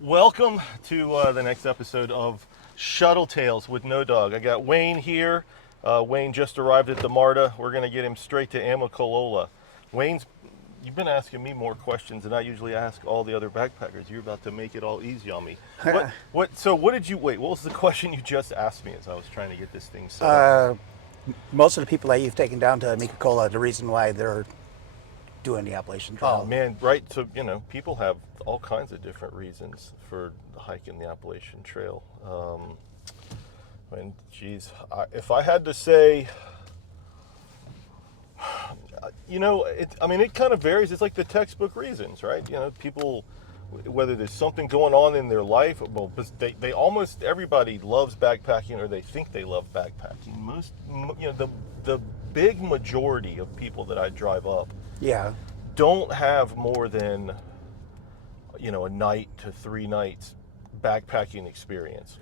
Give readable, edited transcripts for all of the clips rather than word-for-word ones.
Welcome to the next episode of Shuttle Tales with No Dog. I got Wayne here. Wayne just arrived at the MARTA. We're going to get him straight to Amicalola. You've been asking me more questions than I usually ask all the other backpackers. You're about to make it all easy on me. What was the question you just asked me as I was trying to get this thing set up? Most of the people that you've taken down to Amicalola, the reason why they're doing the Appalachian Trail. Oh man, right. So, people have all kinds of different reasons for hiking the Appalachian Trail. If I had to say, it kind of varies. It's like the textbook reasons, right? People, whether there's something going on in their life, well, they almost everybody loves backpacking, or they think they love backpacking. The big majority of people that I drive up, don't have more than, a night to 3 nights backpacking experience.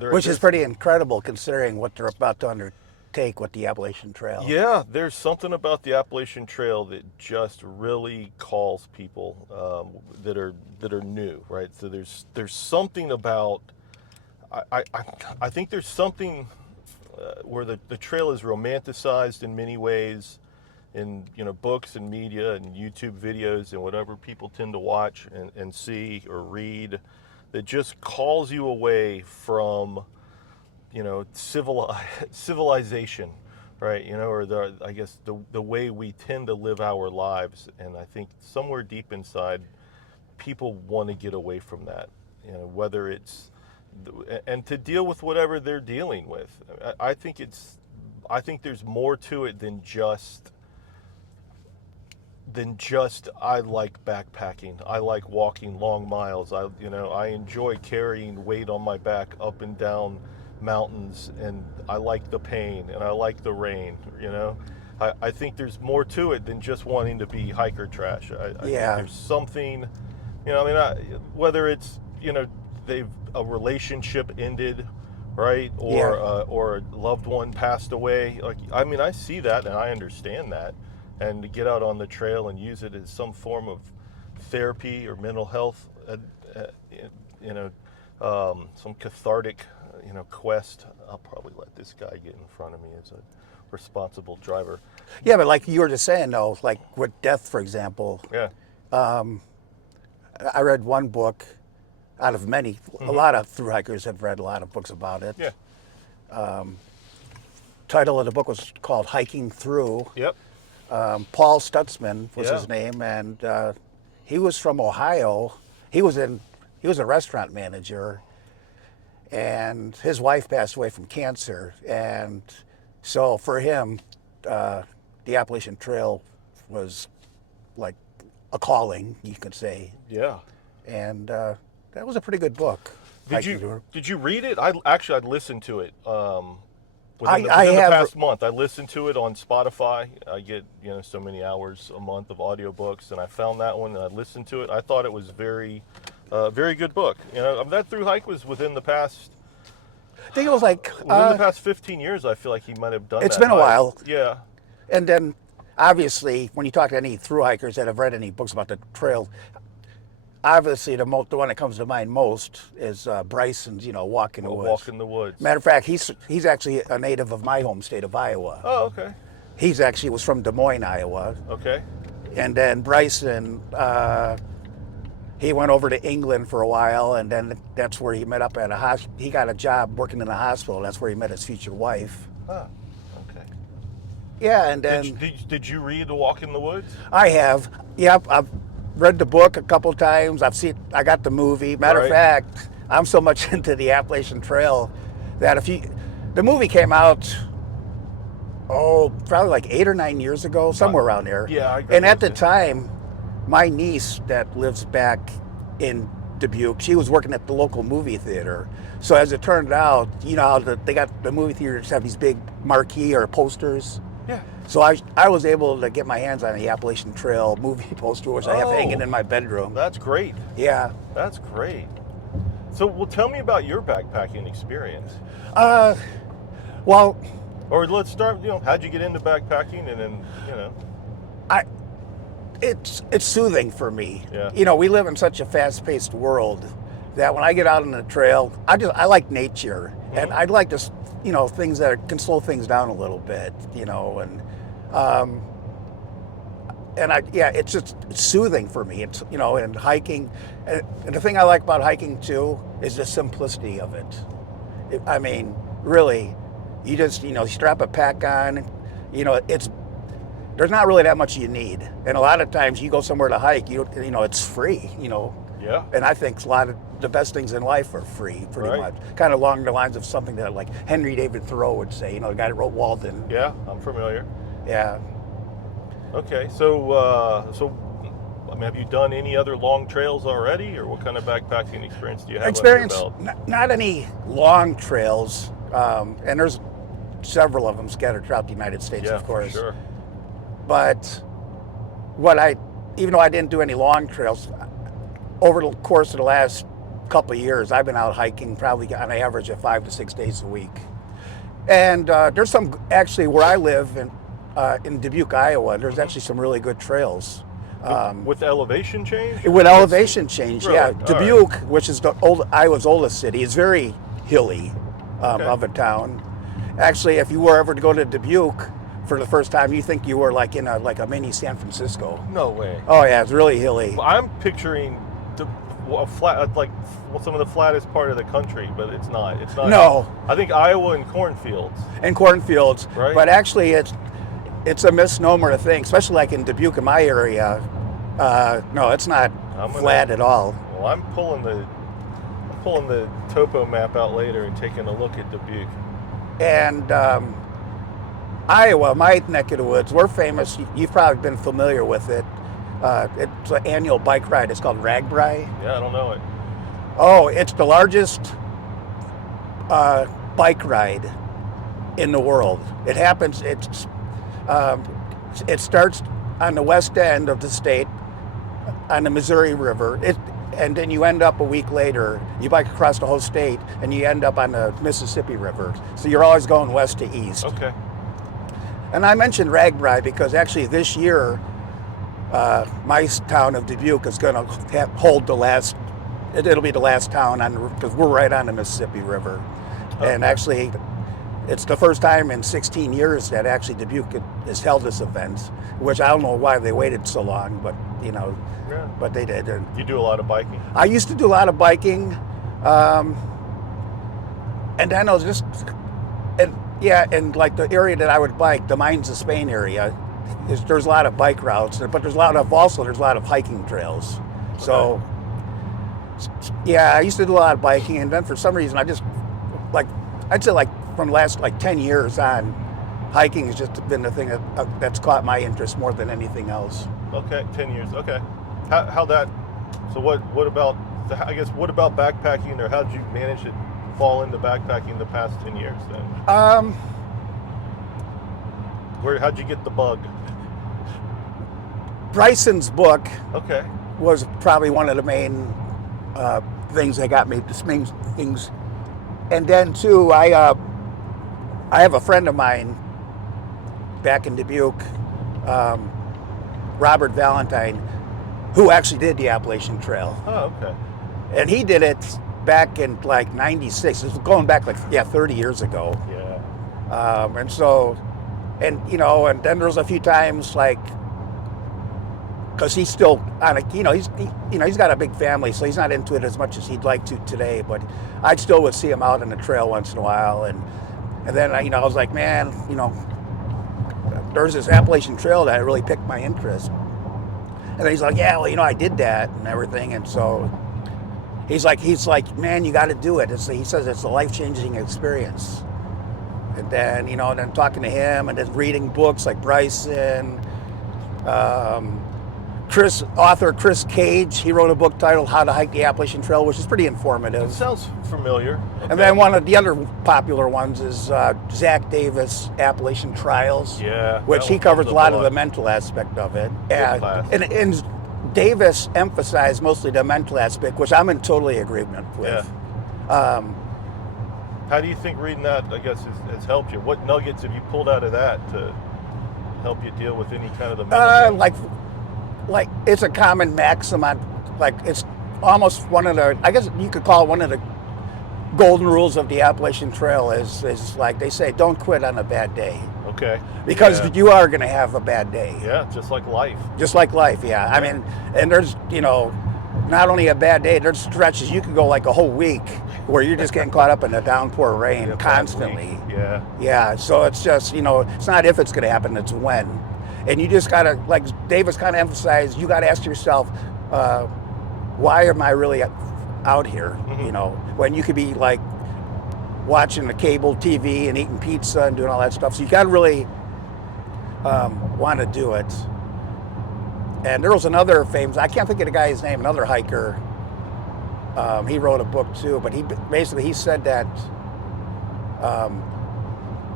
Which is pretty incredible considering what they're about to undertake with the Appalachian Trail. Yeah, there's something about the Appalachian Trail that just really calls people that are new, right? So there's something about, I think there's something where the trail is romanticized in many ways, in books and media and YouTube videos and whatever people tend to watch and see or read, that just calls you away from civilization, right? Or the way we tend to live our lives. And I think somewhere deep inside, people want to get away from that, whether it's and to deal with whatever they're dealing with. I think there's more to it than just I like backpacking. I like walking long miles. I enjoy carrying weight on my back up and down mountains, and I like the pain and I like the rain. I think there's more to it than just wanting to be hiker trash. I think there's something, whether it's a relationship ended, right, or a loved one passed away. I see that and I understand that. And to get out on the trail and use it as some form of therapy or mental health, some cathartic, quest. I'll probably let this guy get in front of me as a responsible driver. Yeah, but like you were just saying, though, like with death, for example. Yeah. I read one book out of many. Mm-hmm. A lot of thru-hikers have read a lot of books about it. Yeah. Title of the book was called Hiking Through. Yep. Paul Stutzman was his name, and he was from Ohio. He was a restaurant manager, and his wife passed away from cancer. And so for him, the Appalachian Trail was like a calling, you could say. Yeah. And that was a pretty good book. Did you read it? I'd listened to it. Within the past month, I listened to it on Spotify. I get so many hours a month of audiobooks, and I found that one and I listened to it. I thought it was very good book. That thru-hike was within the past. I think it was like within the past 15 years. I feel like he might have done. It's been a while. Yeah. And then, obviously, when you talk to any thru-hikers that have read any books about the trail, obviously the one that comes to mind most is Bryson's, Walk in the Woods. Walk in the Woods. Matter of fact, he's actually a native of my home state of Iowa. Oh, okay. He's actually was from Des Moines, Iowa. Okay. And then Bryson, he went over to England for a while, and then that's where he met up at a hospital. He got a job working in a hospital. That's where he met his future wife. Ah, okay. Yeah, and then... Did you read The Walk in the Woods? I have. Yep, I've read the book a couple times. I got the movie. Matter of fact, I'm so much into the Appalachian Trail that the movie came out, probably like 8 or 9 years ago, somewhere around there. Yeah, I agree. And at the time, my niece that lives back in Dubuque, she was working at the local movie theater. So as it turned out, how they got the movie theaters have these big marquee or posters. Yeah. So I was able to get my hands on the Appalachian Trail movie poster, which I have hanging in my bedroom. That's great. Yeah. That's great. So, tell me about your backpacking experience. Well... Or let's start, how'd you get into backpacking, and then, It's soothing for me. Yeah. We live in such a fast-paced world, that when I get out on the trail, I like nature, and I'd like to, things that can slow things down a little bit, it's just it's soothing for me. It's and hiking, and the thing I like about hiking too is the simplicity of it. I mean, really, you just you strap a pack on, there's not really that much you need, and a lot of times you go somewhere to hike, it's free, Yeah. and I think a lot of the best things in life are free, pretty Right. much. Kind of along the lines of something that like Henry David Thoreau would say, the guy that wrote Walden. Yeah, I'm familiar. Yeah. Okay, so I mean, have you done any other long trails already, or what kind of backpacking experience do you have under your belt? Not any long trails, and there's several of them scattered throughout the United States, Yeah, of course. for sure. But even though I didn't do any long trails, over the course of the last couple of years, I've been out hiking probably on an average of 5 to 6 days a week. And there's some, actually, where I live in Dubuque, Iowa, there's actually some really good trails. With elevation change? With elevation change, Really? yeah. All Dubuque, which is Iowa's oldest city, is very hilly of a town. Actually, if you were ever to go to Dubuque for the first time, you think you were like in a mini San Francisco. No way. Oh yeah, it's really hilly. Well, I'm picturing a flat, like some of the flattest part of the country, but it's not. It's not. No. I think Iowa and cornfields. And cornfields, Right. but actually it's a misnomer to think, especially like in Dubuque in my area. No, it's not flat at all. Well, I'm pulling the topo map out later and taking a look at Dubuque. And Iowa, my neck of the woods, we're famous. You've probably been familiar with it. It's an annual bike ride. It's called RAGBRAI. Yeah, I don't know it. Oh, it's the largest bike ride in the world. It happens. It starts on the west end of the state, on the Missouri River. And then you end up a week later. You bike across the whole state, and you end up on the Mississippi River. So you're always going west to east. Okay. And I mentioned RAGBRAI because actually this year, my town of Dubuque is going to hold the last. It'll be the last town because we're right on the Mississippi River, and actually, it's the first time in 16 years that actually Dubuque has held this event. Which I don't know why they waited so long, but but they did. And You do a lot of biking. I used to do a lot of biking, and then I was just, and like the area that I would bike, the Mines of Spain area, there's a lot of bike routes, but there's a lot of hiking trails. So, yeah, I used to do a lot of biking, and then for some reason I just, I'd say from the last 10 years on, hiking has just been the thing that's caught my interest more than anything else. Okay, 10 years. Okay. How that? So what about? I guess what about backpacking, or how did you manage to fall into backpacking the past 10 years then? How'd you get the bug? Bryson's book Okay. was probably one of the main things that got me the main things. And then too, I have a friend of mine back in Dubuque, Robert Valentine, who actually did the Appalachian Trail. Oh, okay. And he did it back in '96. This was going back 30 years ago. Yeah. And so, and then there's a few times because he's still on he's got a big family, so he's not into it as much as he'd like to today. But I still would see him out on the trail once in a while, and then I was like, man, there's this Appalachian Trail that really picked my interest. And then he's like, yeah, well, I did that and everything, and so he's like, man, you got to do it. He says it's a life-changing experience. And then then talking to him, and then reading books like Bryson. Author Chris Cage, he wrote a book titled How to Hike the Appalachian Trail, which is pretty informative. It sounds familiar. Okay. And then one of the other popular ones is Zach Davis' Appalachian Trials, Yeah. which that he one covers comes a lot up of the mental aspect of it. class. And Davis emphasized mostly the mental aspect, which I'm in totally agreement with. Yeah. How do you think reading that, I guess, has helped you? What nuggets have you pulled out of that to help you deal with any kind of the mental? Like it's a common maxim on, it's almost one of the, I guess you could call it one of the golden rules of the Appalachian Trail is like they say, don't quit on a bad day. Okay. Because Yeah. you are going to have a bad day. Yeah, just like life. Just like life, yeah. I mean, and there's, not only a bad day, there's stretches you could go like a whole week where you're just getting caught up in the downpour rain Yeah, constantly. Yeah. Yeah, so it's just, it's not if it's going to happen, it's when. And you just got to, like Davis kind of emphasized, you got to ask yourself, why am I really out here? When you could be like watching the cable TV and eating pizza and doing all that stuff. So you got to really want to do it. And there was another famous, I can't think of the guy's name, another hiker. He wrote a book too, but he said that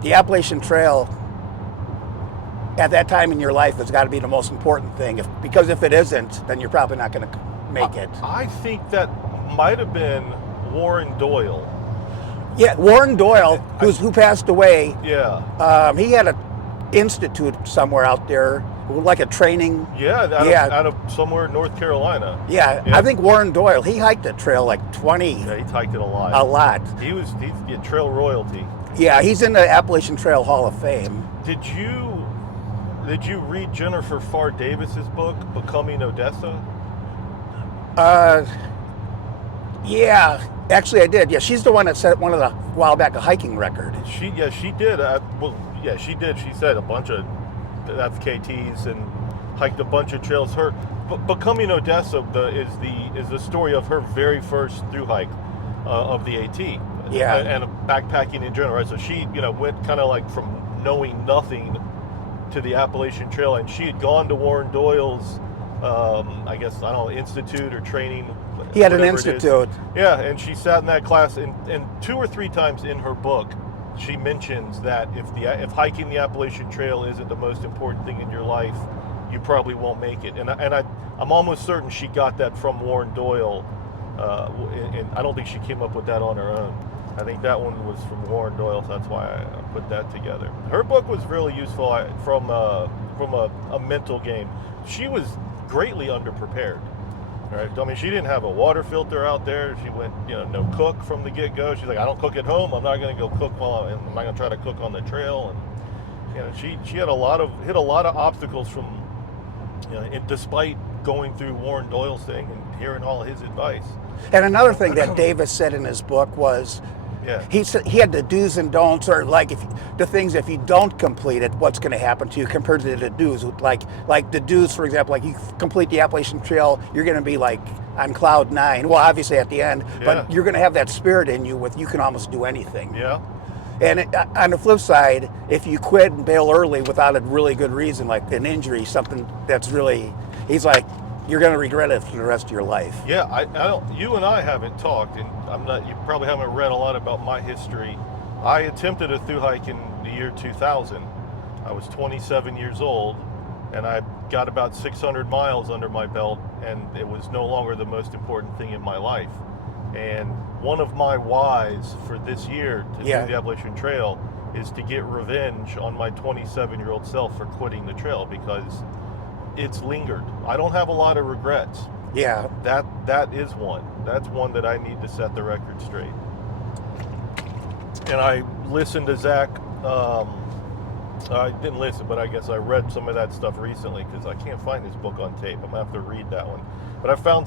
the Appalachian Trail at that time in your life has got to be the most important thing. Because if it isn't, then you're probably not going to make it. I think that might have been Warren Doyle. Yeah, Warren Doyle, who passed away. Yeah. He had an institute somewhere out there, like a training. Yeah, out of somewhere in North Carolina. Yeah, I think Warren Doyle, he hiked the trail like 20. Yeah, he hiked it a lot. A lot. He's trail royalty. Yeah, he's in the Appalachian Trail Hall of Fame. Did you read Jennifer Farr Davis's book, Becoming Odessa? Yeah, actually I did. Yeah, she's the one that set one of the while back a hiking record. She did. She did. She said a bunch of FKTs and hiked a bunch of trails. Her Becoming Odessa is the story of her very first thru hike of the AT. Yeah, and backpacking in general. Right? So she went kind of like from knowing nothing to the Appalachian Trail, and she had gone to Warren Doyle's I guess, I don't know, institute or training. He had an institute. Yeah, and she sat in that class, and 2 or 3 times in her book, she mentions that if hiking the Appalachian Trail isn't the most important thing in your life, you probably won't make it. And I'm almost certain she got that from Warren Doyle, and I don't think she came up with that on her own. I think that one was from Warren Doyle, so that's why I put that together. Her book was really useful from a mental game. She was greatly underprepared. Right? I mean, she didn't have a water filter out there. She went, no cook from the get-go. She's like, I don't cook at home. I'm not going to go cook I'm not going to try to cook on the trail. And she had hit a lot of obstacles from, despite going through Warren Doyle's thing and hearing all his advice. And another thing that Davis said in his book was, he said he had the do's and don'ts, or like the things if you don't complete it, what's going to happen to you compared to the do's. Like the do's, for example, like you complete the Appalachian Trail, you're going to be like on cloud 9. Well, obviously at the end, but you're going to have that spirit in you with you can almost do anything. Yeah. And on the flip side, if you quit and bail early without a really good reason, like an injury, something that's really, he's like, you're going to regret it for the rest of your life. Yeah, I don't. You and I haven't talked, and you probably haven't read a lot about my history. I attempted a thru hike in the year 2000. I was 27 years old, and I got about 600 miles under my belt, and it was no longer the most important thing in my life. And one of my whys for this year to do the Appalachian Trail is to get revenge on my 27-year-old self for quitting the trail, because it's lingered. I don't have a lot of regrets. Yeah. That is one. That's one that I need to set the record straight. And I listened to Zach. I didn't listen, but I guess I read some of that stuff recently because I can't find his book on tape. I'm gonna have to read that one. But I found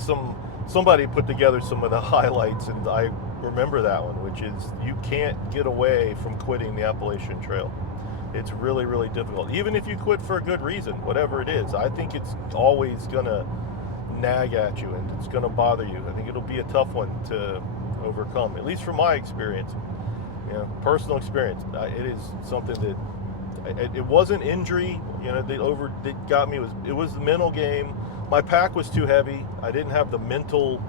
somebody put together some of the highlights, and I remember that one, which is you can't get away from quitting the Appalachian Trail. It's really, really difficult. Even if you quit for a good reason, whatever it is, I think it's always going to nag at you and it's going to bother you. I think it'll be a tough one to overcome, at least from my experience, personal experience. It is something that, it wasn't injury, that got me. It was the mental game. My pack was too heavy. I didn't have the mental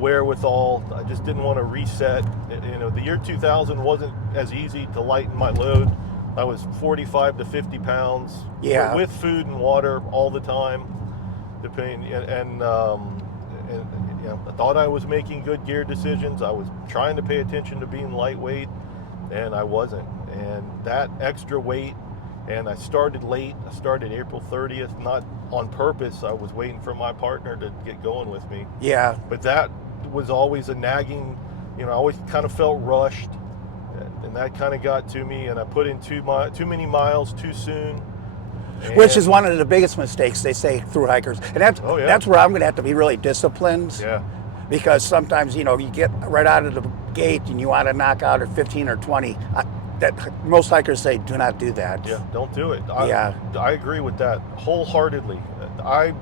wherewithal. I just didn't want to reset. The year 2000 wasn't as easy to lighten my load. I was 45 to 50 pounds with food and water all the time, depending. And I thought I was making good gear decisions. I was trying to pay attention to being lightweight, and I wasn't. And that extra weight, and I started late. I started April 30th, on purpose. I was waiting for my partner to get going with me. Yeah. But that was always a nagging, I always kind of felt rushed, and that kind of got to me, and I put in too many miles too soon. Which is one of the biggest mistakes they say through hikers. And that's where I'm going to have to be really disciplined. Yeah. Because sometimes, you get right out of the gate and you want to knock out at 15 or 20. Most hikers say, do not do that. Yeah, don't do it. Yeah. I agree with that wholeheartedly. I've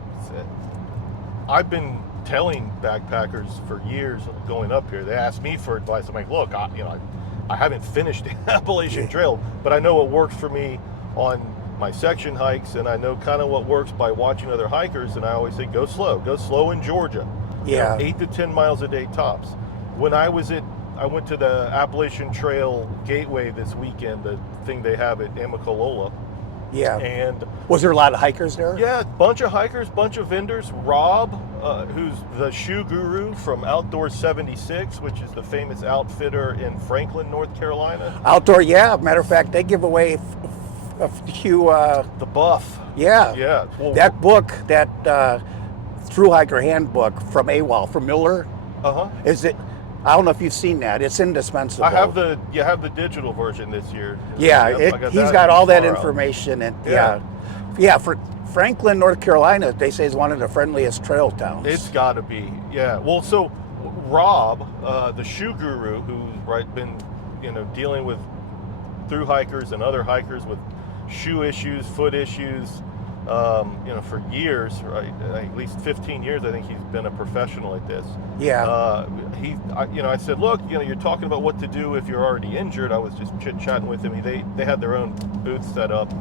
been telling backpackers for years going up here. They ask me for advice. I'm like, look, I haven't finished the Appalachian Trail, but I know what works for me on my section hikes, and I know kind of what works by watching other hikers, and I always say, go slow in Georgia. Yeah. 8 to 10 miles a day tops. When I went to the Appalachian Trail Gateway this weekend, the thing they have at Amicalola. Yeah. And was there a lot of hikers there? Yeah, bunch of hikers, bunch of vendors. Rob, who's the shoe guru from Outdoor 76, which is the famous outfitter in Franklin, North Carolina. Outdoor, yeah. Matter of fact, they give away a few. The Buff. Yeah. Yeah. Well, that book, that thru-hiker handbook from AWOL, from Miller. Is it? I don't know if you've seen that. It's indispensable. I have the digital version this year. Yeah, he's got all that information, and for Franklin, North Carolina, they say is one of the friendliest trail towns. It's got to be, yeah. Well, so Rob, the shoe guru, who's been dealing with thru hikers and other hikers with shoe issues, foot issues, for years, right? At least 15 years, I think he's been a professional at this. Yeah. I said, look, you're talking about what to do if you're already injured. I was just chit-chatting with him. They had their own booth set up,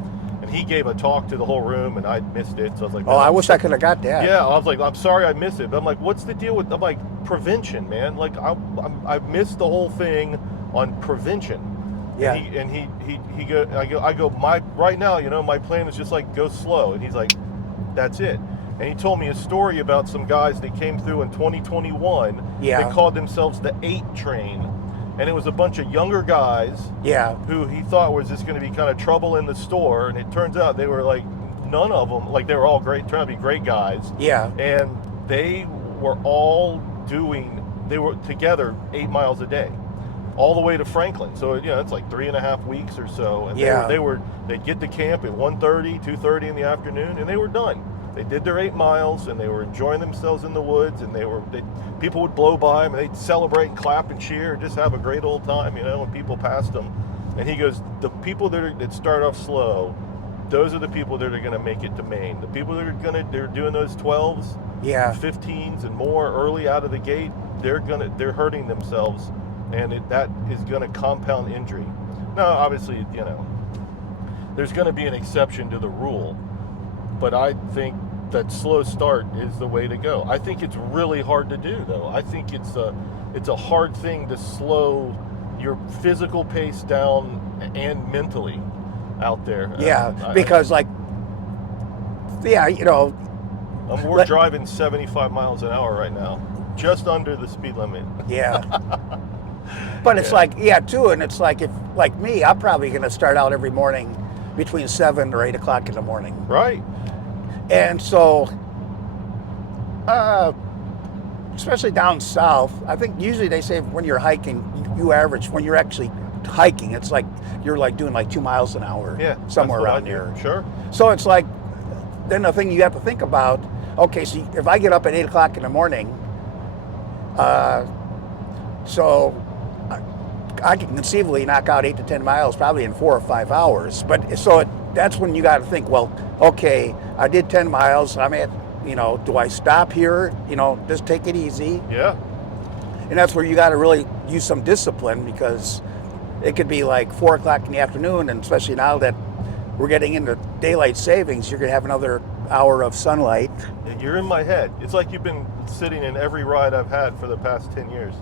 and he gave a talk to the whole room, and I missed it. So I was like, oh, I wish I could have got that. Yeah, I was like, I'm sorry I missed it. But I'm like, what's the deal with, I'm like, prevention, man? Like, I missed the whole thing on prevention. Yeah. I go, right now, my plan is just go slow. And he's like, that's it. And he told me a story about some guys that came through in 2021. Yeah. They called themselves the 8 Train. And it was a bunch of younger guys. Yeah. Who he thought was just going to be kind of trouble in the store. And it turns out they were none of them, they were all great, turned out to be great guys. Yeah. And they were all they were together 8 miles a day, all the way to Franklin. So it's 3.5 weeks or so. And they'd get to camp at 1:30, 2:30 in the afternoon, and they were done. They did their 8 miles, and they were enjoying themselves in the woods, and people would blow by them, and they'd celebrate and clap and cheer and just have a great old time, when people passed them. And he goes, the people that start off slow, those are the people that are going to make it to Maine. The people that they're doing those 12s, 15s, and more early out of the gate, they're hurting themselves, and that is going to compound injury. Now, obviously, there's going to be an exception to the rule, but I think that slow start is the way to go. I think it's really hard to do, though. I think it's a hard thing to slow your physical pace down and mentally out there. Yeah, because we're driving 75 miles an hour right now, just under the speed limit. Yeah. But it's too, and it's if, like me, I'm probably going to start out every morning between 7 or 8 o'clock in the morning. Right. And so, especially down south, I think usually they say when you're hiking, you average, when you're actually hiking, it's you're doing 2 miles an hour. Yeah. Somewhere around here. Sure. So it's then the thing you have to think about, okay, so if I get up at 8 o'clock in the morning, so I can conceivably knock out 8 to 10 miles probably in 4 or 5 hours. But that's when you got to think, well, okay, I did 10 miles. I'm at, do I stop here? Just take it easy. Yeah. And that's where you got to really use some discipline, because it could be 4 o'clock in the afternoon, and especially now that we're getting into daylight savings, you're going to have another hour of sunlight. You're in my head. It's like you've been sitting in every ride I've had for the past 10 years.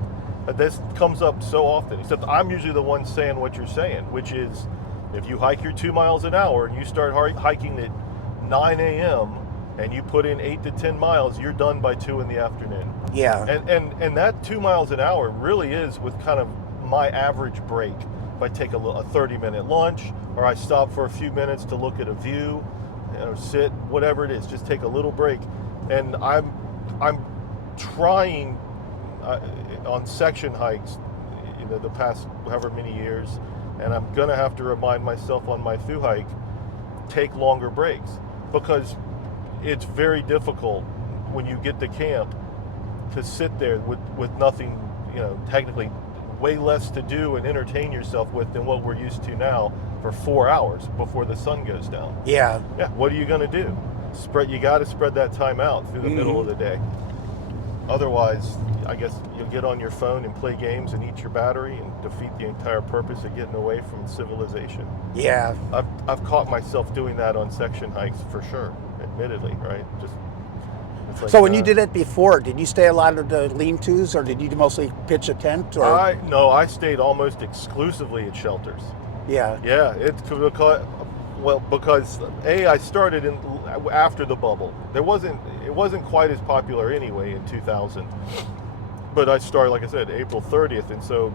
This comes up so often, except I'm usually the one saying what you're saying, which is if you hike your 2 miles an hour and you start hiking at 9 a.m. and you put in 8 to 10 miles, you're done by 2 in the afternoon. Yeah. And that 2 miles an hour really is with kind of my average break. If I take a 30-minute lunch, or I stop for a few minutes to look at a view, sit, whatever it is, just take a little break. And I'm trying on section hikes, the past however many years, and I'm gonna have to remind myself on my thru hike, take longer breaks, because it's very difficult when you get to camp to sit there with nothing, technically way less to do and entertain yourself with than what we're used to now for 4 hours before the sun goes down. Yeah. Yeah. What are you going to do? You got to spread that time out through the middle of the day. Otherwise, I guess you'll get on your phone and play games and eat your battery and defeat the entire purpose of getting away from civilization. Yeah. I've caught myself doing that on section hikes for sure, admittedly, right? It's like, So when you did it before, did you stay a lot of the lean-tos, or did you mostly pitch a tent? Or? No, I stayed almost exclusively at shelters. Yeah. Yeah, it's because I started after the bubble. It wasn't quite as popular anyway in 2000. But I started, like I said, April 30th, and so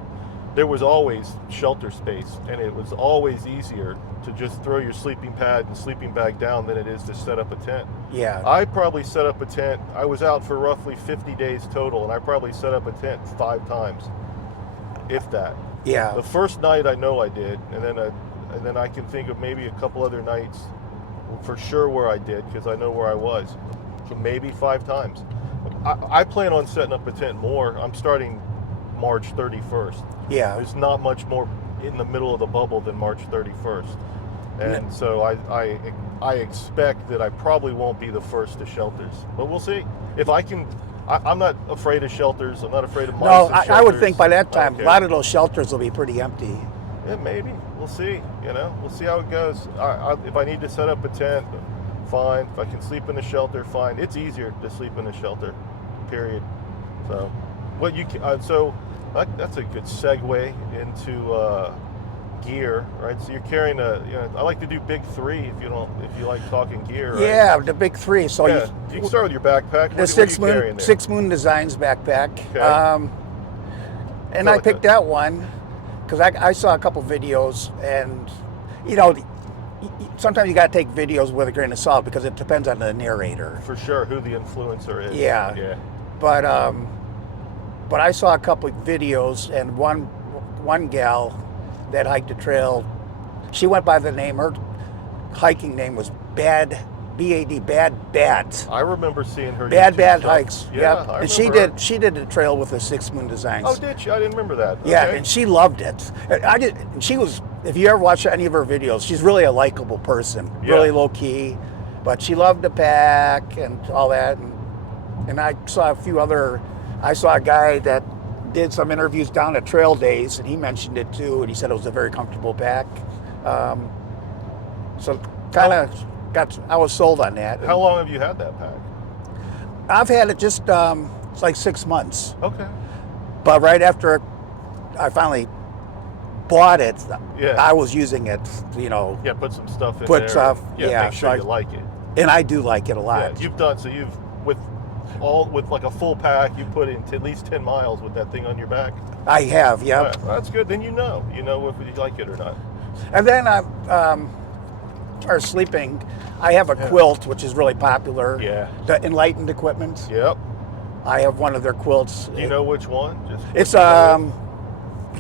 there was always shelter space, and it was always easier to just throw your sleeping pad and sleeping bag down than it is to set up a tent. Yeah. I probably set up a tent. I was out for roughly 50 days total, and I probably set up a tent 5 times, if that. Yeah. The first night I know I did, and then I can think of maybe a couple other nights for sure where I did, because I know where I was. So maybe 5 times. I plan on setting up a tent more. I'm starting March 31st. Yeah. There's not much more in the middle of the bubble than March 31st. And so I expect that I probably won't be the first to shelters. But we'll see. If I can, I'm not afraid of shelters. I'm not afraid of mice. No, and I would shelters. think by that time, Okay. a lot of those shelters will be pretty empty. Yeah, maybe. We'll see. We'll see how it goes. If I need to set up a tent, fine. If I can sleep in a shelter, fine. It's easier to sleep in a shelter, period. So, that's a good segue into gear, right? So you're carrying I like to do big 3 if you like talking gear, right? Yeah, the big 3. So Yeah. You can start with your backpack. the Six Moon Designs backpack. Okay. And I picked that one because I saw a couple videos, and sometimes you got to take videos with a grain of salt because it depends on the narrator. For sure, who the influencer is. Yeah. Yeah. But I saw a couple of videos, and one gal that hiked the trail, she went by the name, her hiking name was Bad, B-A-D, Bad Bad. I remember seeing her. Bad YouTube stuff. Hikes. Yeah, Yep. I And she remember her. did the trail with the Six Moon Designs. Oh, did she? I didn't remember that. Yeah, Okay. and she loved it. She was, if you ever watch any of her videos, she's really a likable person, really low key, but she loved to pack and all that. And I saw I saw a guy that did some interviews down at Trail Days, and he mentioned it too, and he said it was a very comfortable pack. So kind of I was sold on that. How long have you had that pack? I've had it just, it's like 6 months. Okay. But right after I finally bought it, Yeah. I was using it, Yeah, put some stuff in Put there. stuff, yeah, Make sure so you like it. and I do like it a lot. Yeah, you've with like a full pack, you put in at least 10 miles with that thing on your back. I have, yeah. Right, well, that's good. Then you know if you like it or not. And then for sleeping, I have a quilt, which is really popular. Yeah. The Enlightened Equipment. Yep. I have one of their quilts. Do you know which one? It's the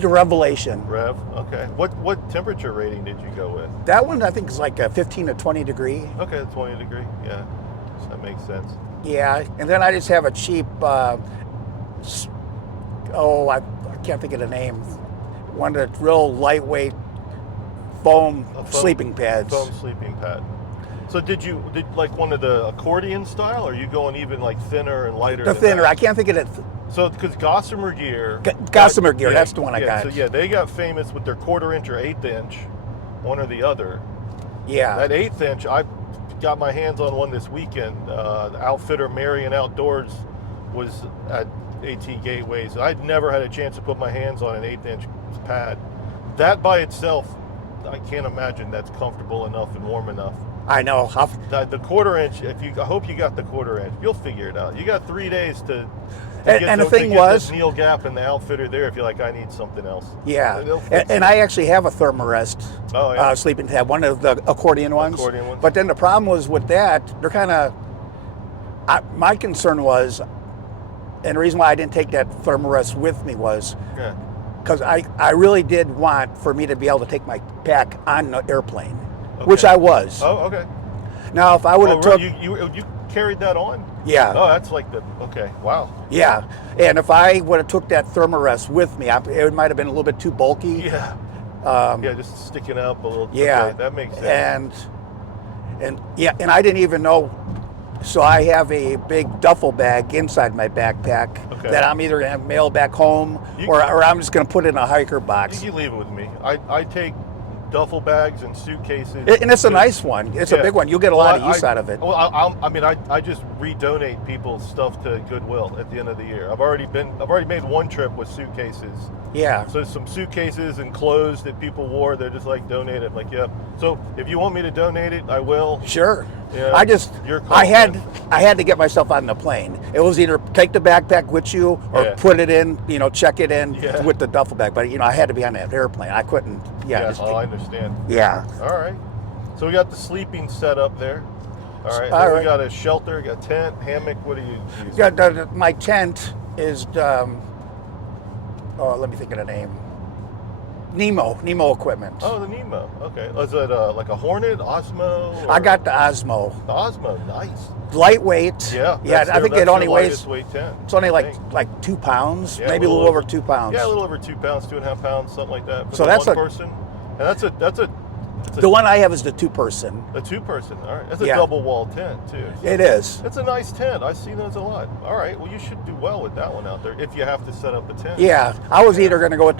Revelation. Rev. Okay. What temperature rating did you go with? That one I think is like a 15 to 20 degree. Okay, 20 degree. Yeah, so that makes sense. Yeah, and then I just have a cheap. I can't think of the name. One of the real lightweight foam sleeping pads. Foam sleeping pad. So did like one of the accordion style, or are you going even like thinner and lighter? The than thinner. that? I can't think of it. So because Gossamer Gear. Gossamer Gear. That's the one I got. So yeah, they got famous with their 1/4 inch or 1/8 inch, one or the other. Yeah. That 1/8 inch, I got my hands on one this weekend. The outfitter Marion Outdoors was at AT Gateways. I'd never had a chance to put my hands on an 1/8 inch pad. That by itself, I can't imagine that's comfortable enough and warm enough. I know. The 1/4 inch, I hope you got the 1/4 inch. You'll figure it out. You got 3 days to And the thing was, Neil Gap and the outfitter there if you're like, I need something else. yeah, They'll fix and it. I actually have a thermarest Oh, yeah. sleeping tab, one of the accordion ones. Accordion ones. But then the problem was with that, they're kind of. My concern was, and the reason why I didn't take that thermarest with me was Yeah. because I really did want for me to be able to take my pack on the airplane, which I was. Oh, okay. Now, if I would have took, you carried that on? yeah, Oh, that's like the okay. Wow. yeah, and if I would have took that thermarest with me, it might have been a little bit too bulky. Yeah. Yeah, just sticking up a little. Yeah, Okay, that makes sense. And I didn't even know. So I have a big duffel bag inside my backpack that I'm either gonna mail back home or I'm just gonna put in a hiker box. You can leave it with me. I take duffel bags and suitcases. And it's a nice one. It's a big one. You'll get a lot of use out of it. Well, I just redonate people's stuff to Goodwill at the end of the year. I've already made one trip with suitcases. Yeah. So some suitcases and clothes that people wore, they're just like donate it. Like, yeah. So if you want me to donate it, I will. Sure. Yeah, I had to get myself on the plane. It was either take the backpack with you or put it in, check it in with the duffel bag. But I had to be on that airplane. I couldn't. Yeah. I understand. Yeah. All right. So we got the sleeping set up there. All right. All right. We got a shelter, got a tent, hammock. What do you use? Yeah, my tent is. Let me think of the name. Nemo equipment. Oh, the Nemo. Okay. Is it like a Hornet, Osmo? I got the Osmo. The Osmo, nice. Lightweight. Yeah. I think it only weighs. Weight 10. It's only like 2 pounds, maybe a little over 2 pounds. Yeah, a little over 2 pounds, 2.5 pounds, something like that. For so the that's one person. And that's a. The one I have is the 2-person. A 2-person. All right. That's a double wall tent too. So it is. It's a nice tent. I see those a lot. All right. Well, you should do well with that one out there if you have to set up a tent. Yeah, I was either going to go with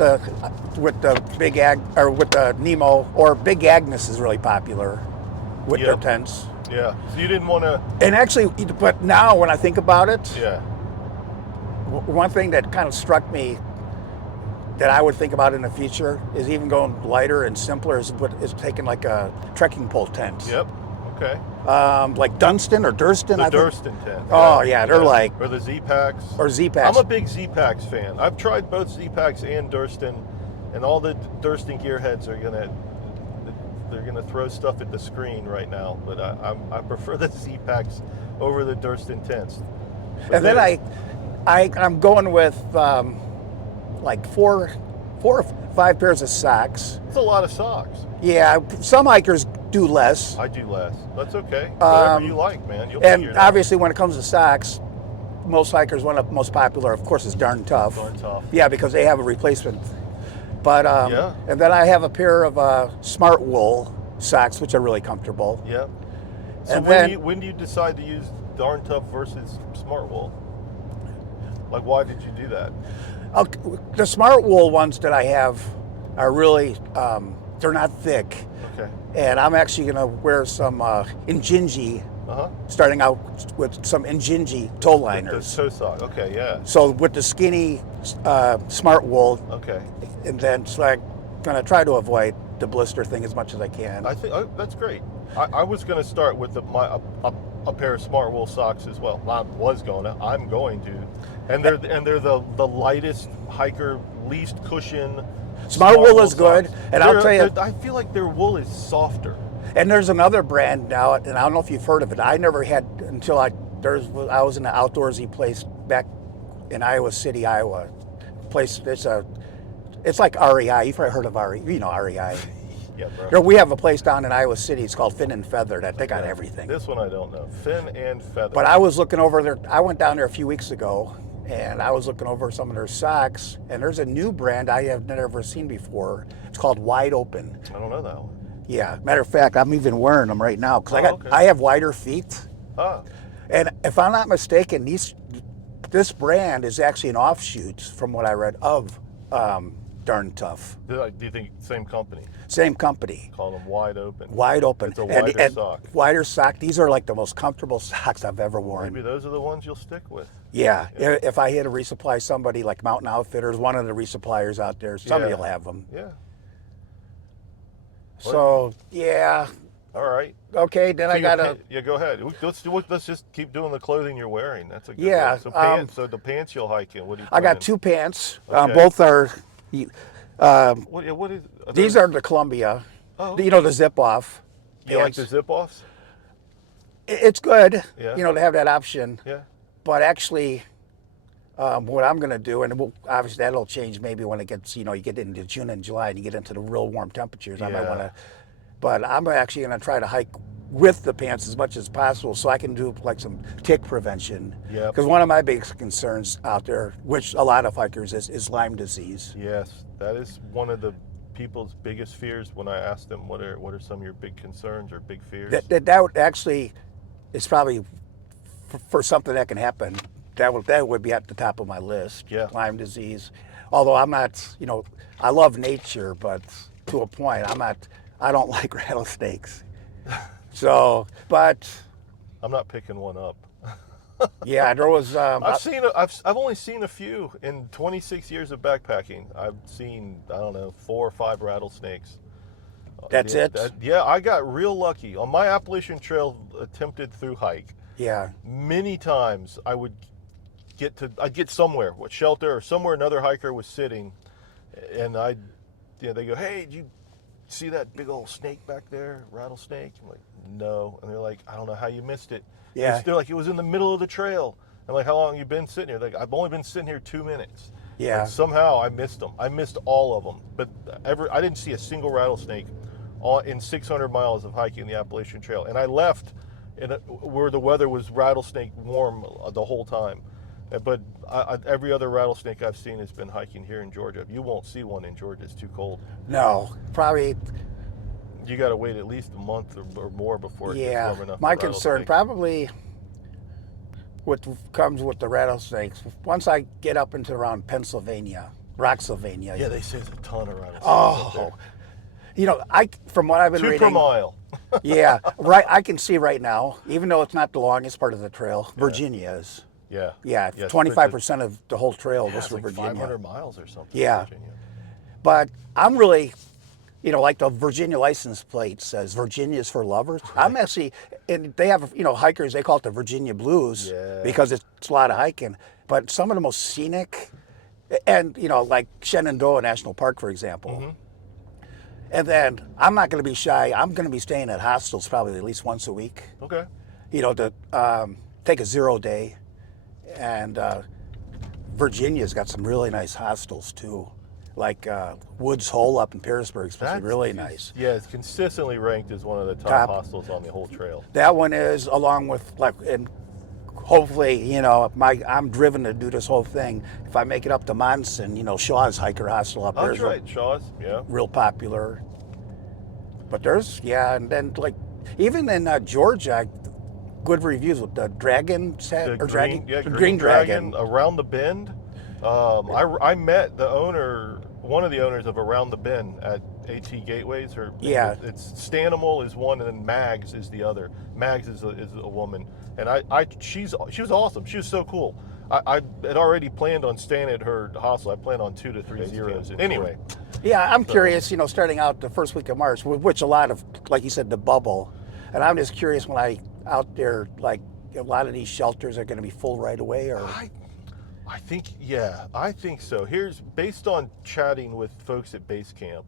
the Big Ag or with the Nemo, or Big Agnes is really popular with their tents. Yeah. So you didn't want to. And actually, but now when I think about it, yeah. One thing that kind of struck me that I would think about in the future is even going lighter and simpler is taking like a trekking pole tent. Yep. Okay. Like Dunstan or Durston. The Durston tent. Oh yeah, they're like. Or the Z-Packs. Or Z-Packs. I'm a big Z-Packs fan. I've tried both Z-Packs and Durston, and all the Durston gearheads are gonna throw stuff at the screen right now. But I prefer the Z-Packs over the Durston tents. And then I'm going with like 4 or 5 pairs of socks. It's a lot of socks. Yeah, some hikers do less. I do less. That's okay. Whatever you like, man. You'll and figure it out. obviously, when it comes to socks, most hikers, one of the most popular, of course, is Darn Tough. Darn Tough. Yeah, because they have a replacement. But and then I have a pair of Smart Wool socks, which are really comfortable. Yeah. So and when do you decide to use Darn Tough versus Smart Wool? Like, why did you do that? The Smart Wool ones that I have are really, they're not thick. Okay. And I'm actually going to wear some Injinji, starting out with some Injinji toe liners. The toe sock, okay, yeah. So with the skinny Smart Wool. Okay. And then so I'm going to try to avoid the blister thing as much as I can. I think that's great. I was going to start with a pair of Smart Wool socks as well. I'm going to. And they're the lightest hiker, least cushion. Smart Wool is good, and I'll tell you, I feel like their wool is softer. And there's another brand now, and I don't know if you've heard of it. I never had until I was in an outdoorsy place back in Iowa City, Iowa. Place it's like REI. You've probably heard of REI. You know REI. Yeah, bro. We have a place down in Iowa City. It's called Fin and Feather. That they got everything. This one I don't know. Fin and Feather. But I was looking over there. I went down there a few weeks ago, and I was looking over some of their socks. And there's a new brand I have never seen before. It's called Wide Open. I don't know that one. Yeah. Matter of fact, I'm even wearing them right now because I have wider feet. Ah. And if I'm not mistaken, this brand is actually an offshoot, from what I read, of Darn Tough. Do you think same company? Same company. Call them Wide Open. Wide Open. It's a wider sock. Wider sock. These are like the most comfortable socks I've ever worn. Maybe those are the ones you'll stick with. Yeah. If I had to resupply somebody like Mountain Outfitters, one of the resuppliers out there, somebody will have them. Yeah. So, yeah. All right. Okay, then So I got a, yeah, go ahead. Let's just keep doing the clothing you're wearing. That's a good yeah, one. So pants. So the pants you'll hike in. What are you I got planning? 2 pants. Okay. Both are, What is? Are these those? are the Columbia, Oh, you know, the zip off you like pants. the zip offs? It's good, Yeah. you know, to have that option. Yeah. But actually, what I'm going to do, and obviously that'll change maybe when it gets, you know, you get into June and July and you get into the real warm temperatures. I might want Yeah. to, but I'm actually going to try to hike with the pants as much as possible so I can do like some tick prevention. Yep. Because one of my biggest concerns out there, which a lot of hikers is Lyme disease. Yes, that is one of the people's biggest fears. When I ask them what are some of your big concerns or big fears. That would actually, it's probably for something that can happen. That would be at the top of my list. Yeah. Lyme disease. Although I'm not, you know, I love nature, but to a point, I don't like rattlesnakes. So, but I'm not picking one up. yeah, there was. I've only seen a few in 26 years of backpacking. I've seen, I don't know, 4 or 5 rattlesnakes. That's it. Yeah, I got real lucky on my Appalachian Trail attempted through hike. Yeah. Many times I'd get somewhere, what shelter or somewhere another hiker was sitting, and they go, "Hey, did you see that big old snake back there, rattlesnake?" I'm like, "No," and they're like, "I don't know how you missed it." Yeah. They're like, "It was in the middle of the trail." I'm like, "How long have you been sitting here?" They're like, "I've only been sitting here 2 minutes." Yeah. Like, somehow I missed them. I missed all of them, but I didn't see a single rattlesnake in 600 miles of hiking the Appalachian Trail, and I left where the weather was rattlesnake warm the whole time. But every other rattlesnake I've seen has been hiking here in Georgia. You won't see one in Georgia; it's too cold. No, probably. You got to wait at least a month or more before it gets Yeah. warm enough. My for concern rattlesnakes. probably what comes with the rattlesnakes. Once I get up into around Pennsylvania, Rocksylvania. Yeah, they say there's a ton of rattlesnakes. up there. Oh, you know, from what I've been 2 reading. per mile. Yeah, right. I can see right now, even though it's not the longest part of the trail, Virginia is. Yeah. Yeah, Yes, 25% of the whole trail Yeah, was it's for like Virginia. 500 miles or something. Yeah. Virginia. But I'm really, you know, like the Virginia license plate says, Virginia is for lovers. I'm actually, and they have, you know, hikers, they call it the Virginia Blues Yeah. because it's a lot of hiking. But some of the most scenic, and, you know, like Shenandoah National Park, for example. Mm-hmm. And then I'm not going to be shy. I'm going to be staying at hostels probably at least once a week, Okay. you know, to take a 0 day. And Virginia's got some really nice hostels too, like Woods Hole up in Pearisburg, especially really nice. Yeah, it's consistently ranked as one of the top hostels on the whole trail. That one is, along with and hopefully, you know, I'm driven to do this whole thing. If I make it up to Monson, you know, Shaw's Hiker Hostel up there That's is right, Shaw's. Yeah. real popular. But there's, yeah, and then like even in Georgia, good reviews with the Dragon set, Green Dragon. Around the Bend. I met one of the owners of Around the Bend at AT Gateways. It's Stanimal is one, and then Mags is the other. Mags is a woman, and she was awesome. She was so cool. I had already planned on staying at her hostel. I planned on 2 to 3 zeros. Anyway. Yeah, I'm curious, you know, starting out the first week of March, which a lot of, like you said, the bubble. And I'm just curious when I out there, like a lot of these shelters are going to be full right away, or I think so. Here's based on chatting with folks at base camp,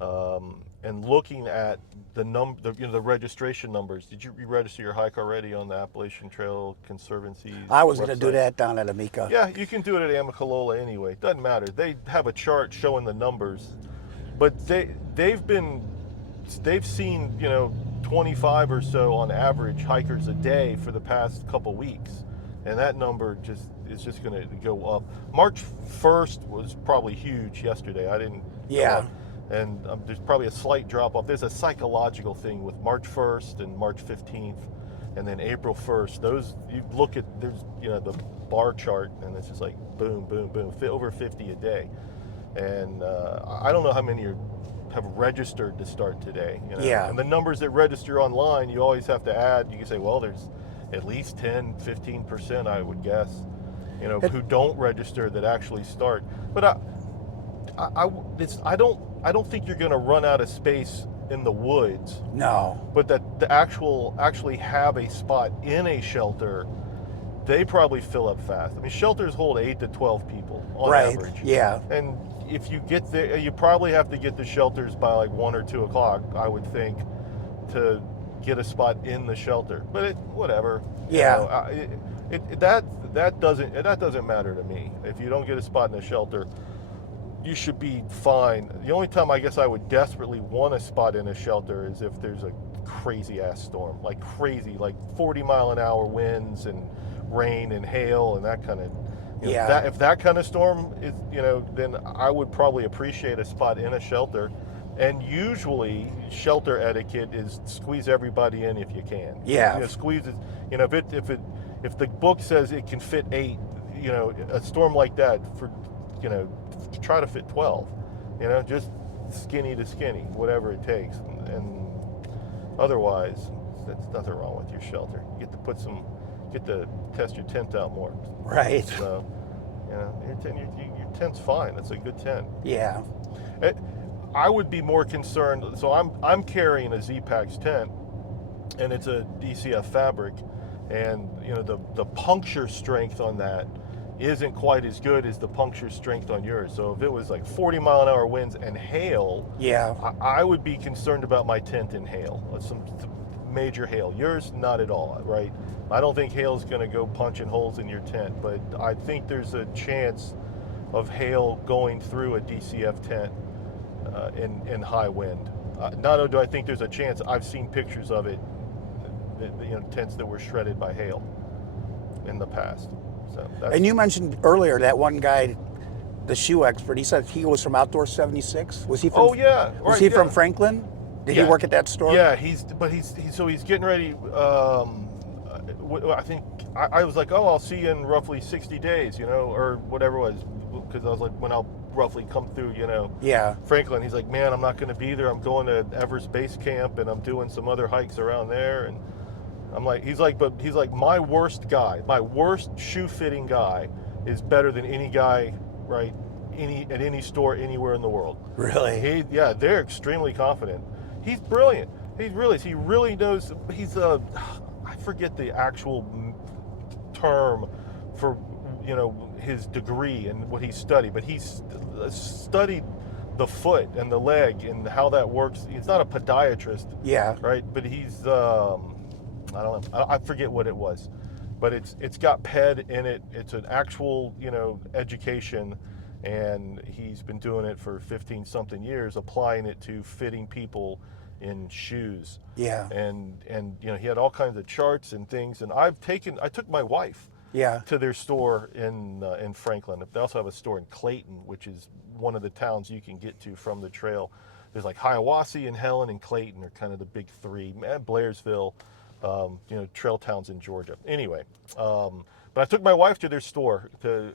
and looking at the registration numbers. Did you re-register your hike already on the Appalachian Trail Conservancy? I was going to do that down at Amica. Yeah, you can do it at Amicalola anyway. Doesn't matter. They have a chart showing the numbers, but they've seen, you know, 25 or so on average hikers a day for the past couple weeks, and that number is just going to go up. March 1st was probably huge yesterday. I didn't. Yeah. And there's probably a slight drop off. There's a psychological thing with March 1st and March 15th, and then April 1st. Those, you look at, there's, you know, the bar chart, and it's just like boom, boom, boom, over 50 a day. And I don't know how many have registered to start today. You know? Yeah. And the numbers that register online, you always have to add. You can say, well, there's at least 10, 15%, I would guess, you know, who don't register that actually start. But I don't think you're going to run out of space in the woods, No. but that the actually have a spot in a shelter, they probably fill up fast. I mean, shelters hold 8 to 12 people on Right. average. Yeah. And if you get there, you probably have to get the shelters by like 1 or 2 o'clock, I would think, to get a spot in the shelter. But whatever. Yeah. That doesn't matter to me. If you don't get a spot in a shelter, you should be fine. The only time I guess I would desperately want a spot in a shelter is if there's a crazy ass storm, like 40-mile-an-hour winds and rain and hail and that kind of. Yeah. If that kind of storm is, then I would probably appreciate a spot in a shelter. And usually, shelter etiquette is squeeze everybody in if you can. Yeah. Squeeze it. If the book says it can fit 8, a storm like that try to fit 12. Just skinny to skinny, whatever it takes. And otherwise, there's nothing wrong with your shelter. You get to test your tent out more. Right. So, your tent's fine. It's a good tent. Yeah. I would be more concerned. So I'm carrying a Z-Pax tent, and it's a DCF fabric, and the puncture strength on that isn't quite as good as the puncture strength on yours. So if it was like 40-mile-an-hour winds and hail, Yeah. I would be concerned about my tent in hail. Some major hail. Yours, not at all, right? I don't think hail's going to go punching holes in your tent, but I think there's a chance of hail going through a DCF tent in high wind. Not only do I think there's a chance, I've seen pictures of it, tents that were shredded by hail in the past. So And you mentioned earlier that one guy, the shoe expert, he said he was from Outdoor 76. Was he from? Oh yeah, right, Was he from yeah. Franklin? Did Yeah. he work at that store? Yeah, he's getting ready. I think I was like, oh, I'll see you in roughly 60 days, or whatever it was, because I was like, when I'll roughly come through, Yeah. Franklin. He's like, man, I'm not going to be there. I'm going to Everest Base Camp, and I'm doing some other hikes around there. And I'm like, he's like, my worst shoe fitting guy is better than any guy, right? At any store anywhere in the world. Really? They're extremely confident. He's brilliant. He really knows. I forget the actual term for his degree and what he studied, but he's studied the foot and the leg and how that works. He's not a podiatrist, Yeah. right? But he's I don't know. I forget what it was, but it's got ped in it. It's an actual education, and he's been doing it for 15 something years, applying it to fitting people in shoes. Yeah. And he had all kinds of charts and things, and I took my wife Yeah. to their store in Franklin. They also have a store in Clayton, which is one of the towns you can get to from the trail. There's like Hiawassee and Helen and Clayton are kind of the big three. Blairsville, trail towns in Georgia. Anyway, but I took my wife to their store.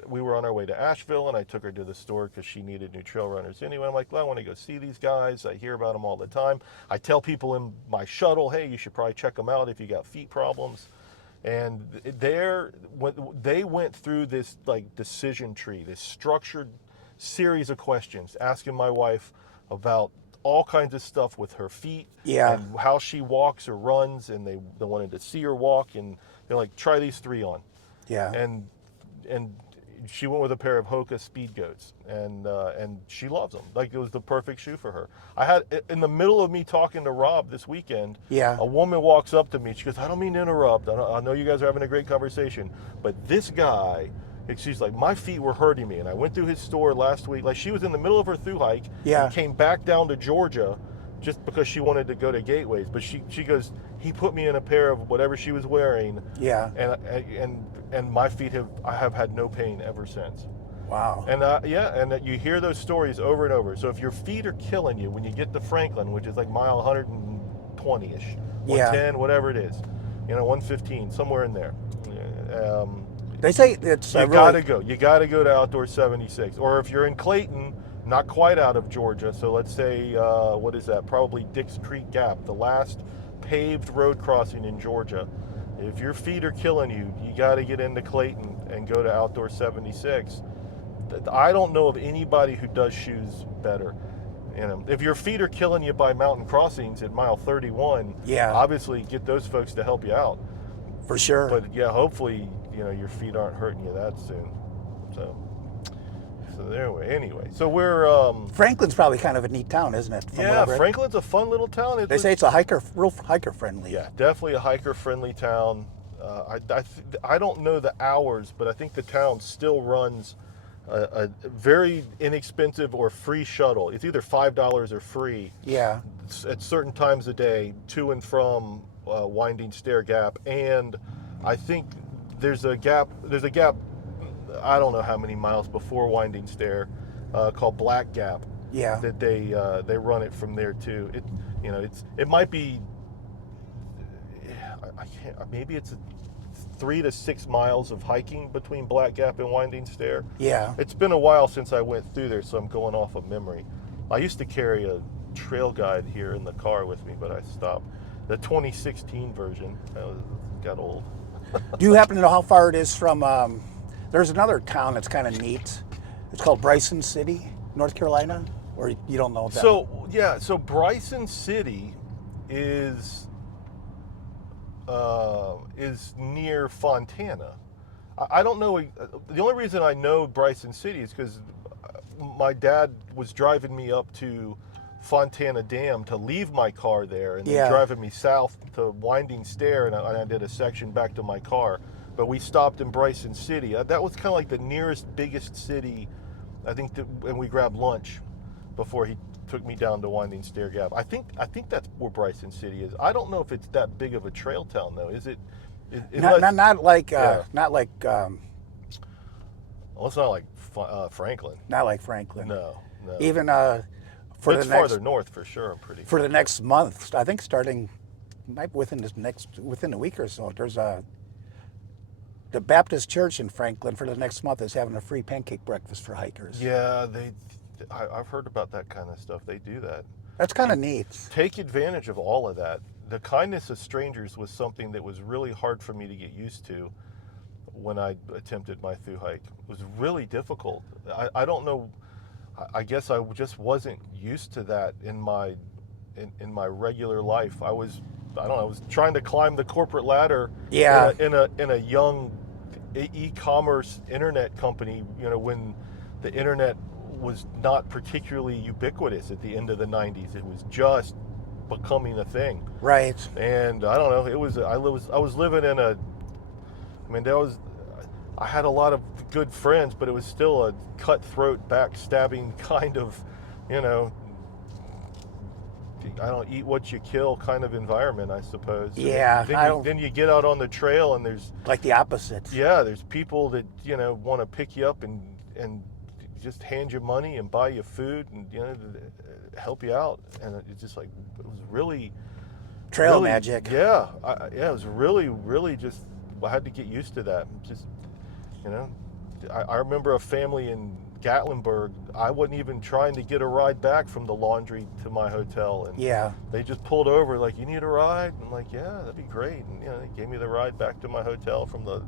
We were on our way to Asheville, and I took her to the store because she needed new trail runners. Anyway, I'm like, well, I want to go see these guys. I hear about them all the time. I tell people in my shuttle, hey, you should probably check them out if you got feet problems. And they went through this like decision tree, this structured series of questions, asking my wife about all kinds of stuff with her feet, Yeah. and how she walks or runs, and they wanted to see her walk, and they're like, try these 3 on. Yeah. And she went with a pair of Hoka Speed Goats, and she loves them. Like, it was the perfect shoe for her. I had, in the middle of me talking to Rob this weekend, Yeah. a woman walks up to me. She goes, I don't mean to interrupt. I know you guys are having a great conversation, but this guy, she's like, my feet were hurting me. And I went through his store last week. Like, she was in the middle of her thru-hike. Yeah. And came back down to Georgia just because she wanted to go to Gateways. But she goes, he put me in a pair of whatever she was wearing. Yeah. And my feet I have had no pain ever since. Wow. And you hear those stories over and over. So if your feet are killing you when you get to Franklin, which is like mile 120-ish, 110, whatever it is, 115, somewhere in there. They say it's You gotta go. You gotta go to Outdoor 76. Or if you're in Clayton, not quite out of Georgia, so let's say, what is that? Probably Dix Creek Gap, the last paved road crossing in Georgia. If your feet are killing you, you gotta get into Clayton and go to Outdoor 76. I don't know of anybody who does shoes better. You know, if your feet are killing you by mountain crossings at mile 31, Yeah. obviously get those folks to help you out. For sure. But yeah, hopefully, you know, your feet aren't hurting you that soon. So anyway, so we're Franklin's probably kind of a neat town, isn't it? From what yeah, I've read? Franklin's a fun little town. They say it's a real hiker friendly. Yeah, definitely a hiker friendly town. I don't know the hours, but I think the town still runs a very inexpensive or free shuttle. It's either $5 or free. Yeah. At certain times a day to and from Winding Stair Gap, and I think there's a gap. I don't know how many miles before Winding Stair, called Black Gap. Yeah. That they run it from there too. It might be. I can't. Maybe it's 3 to 6 miles of hiking between Black Gap and Winding Stair. Yeah. It's been a while since I went through there, so I'm going off of memory. I used to carry a trail guide here in the car with me, but I stopped. The 2016 version got old. Do you happen to know how far it is from? There's another town that's kind of neat. It's called Bryson City, North Carolina, or you don't know that? So Bryson City is near Fontana. I don't know. The only reason I know Bryson City is because my dad was driving me up to Fontana Dam to leave my car there, and then driving me south to Winding Stair, and I did a section back to my car. But we stopped in Bryson City. That was kind of like the nearest, biggest city, I think, and we grabbed lunch before he took me down to Winding Stair Gap. I think that's where Bryson City is. I don't know if it's that big of a trail town, though. Is it? Not like well, it's not like Franklin. Not like Franklin. No. Even It's farther north for sure. I'm pretty for the next month. I think starting within a week or so. There's the Baptist Church in Franklin for the next month is having a free pancake breakfast for hikers. Yeah, I've heard about that kind of stuff. They do that. That's kind of neat. Take advantage of all of that. The kindness of strangers was something that was really hard for me to get used to when I attempted my thru-hike. It was really difficult. I don't know. I guess I just wasn't used to that in my regular life. I was trying to climb the corporate ladder. Yeah. In a young e-commerce internet company. You know, when the internet was not particularly ubiquitous at the end of the 90s. It was just becoming a thing. Right. And I don't know. I was living in a. I mean, I had a lot of good friends, but it was still a cutthroat, backstabbing kind of, you know, I don't eat what you kill kind of environment, I suppose. Yeah. Then you get out on the trail and there's like the opposite. Yeah, there's people that, you know, want to pick you up and just hand you money and buy you food and, you know, help you out. And it's just like, it was really trail magic. Yeah. It was really just, I had to get used to that. Just, you know, I remember a family in Gatlinburg. I wasn't even trying to get a ride back from the laundry to my hotel, and they just pulled over like, "You need a ride?" I'm like, "Yeah, that'd be great." And you know, they gave me the ride back to my hotel from the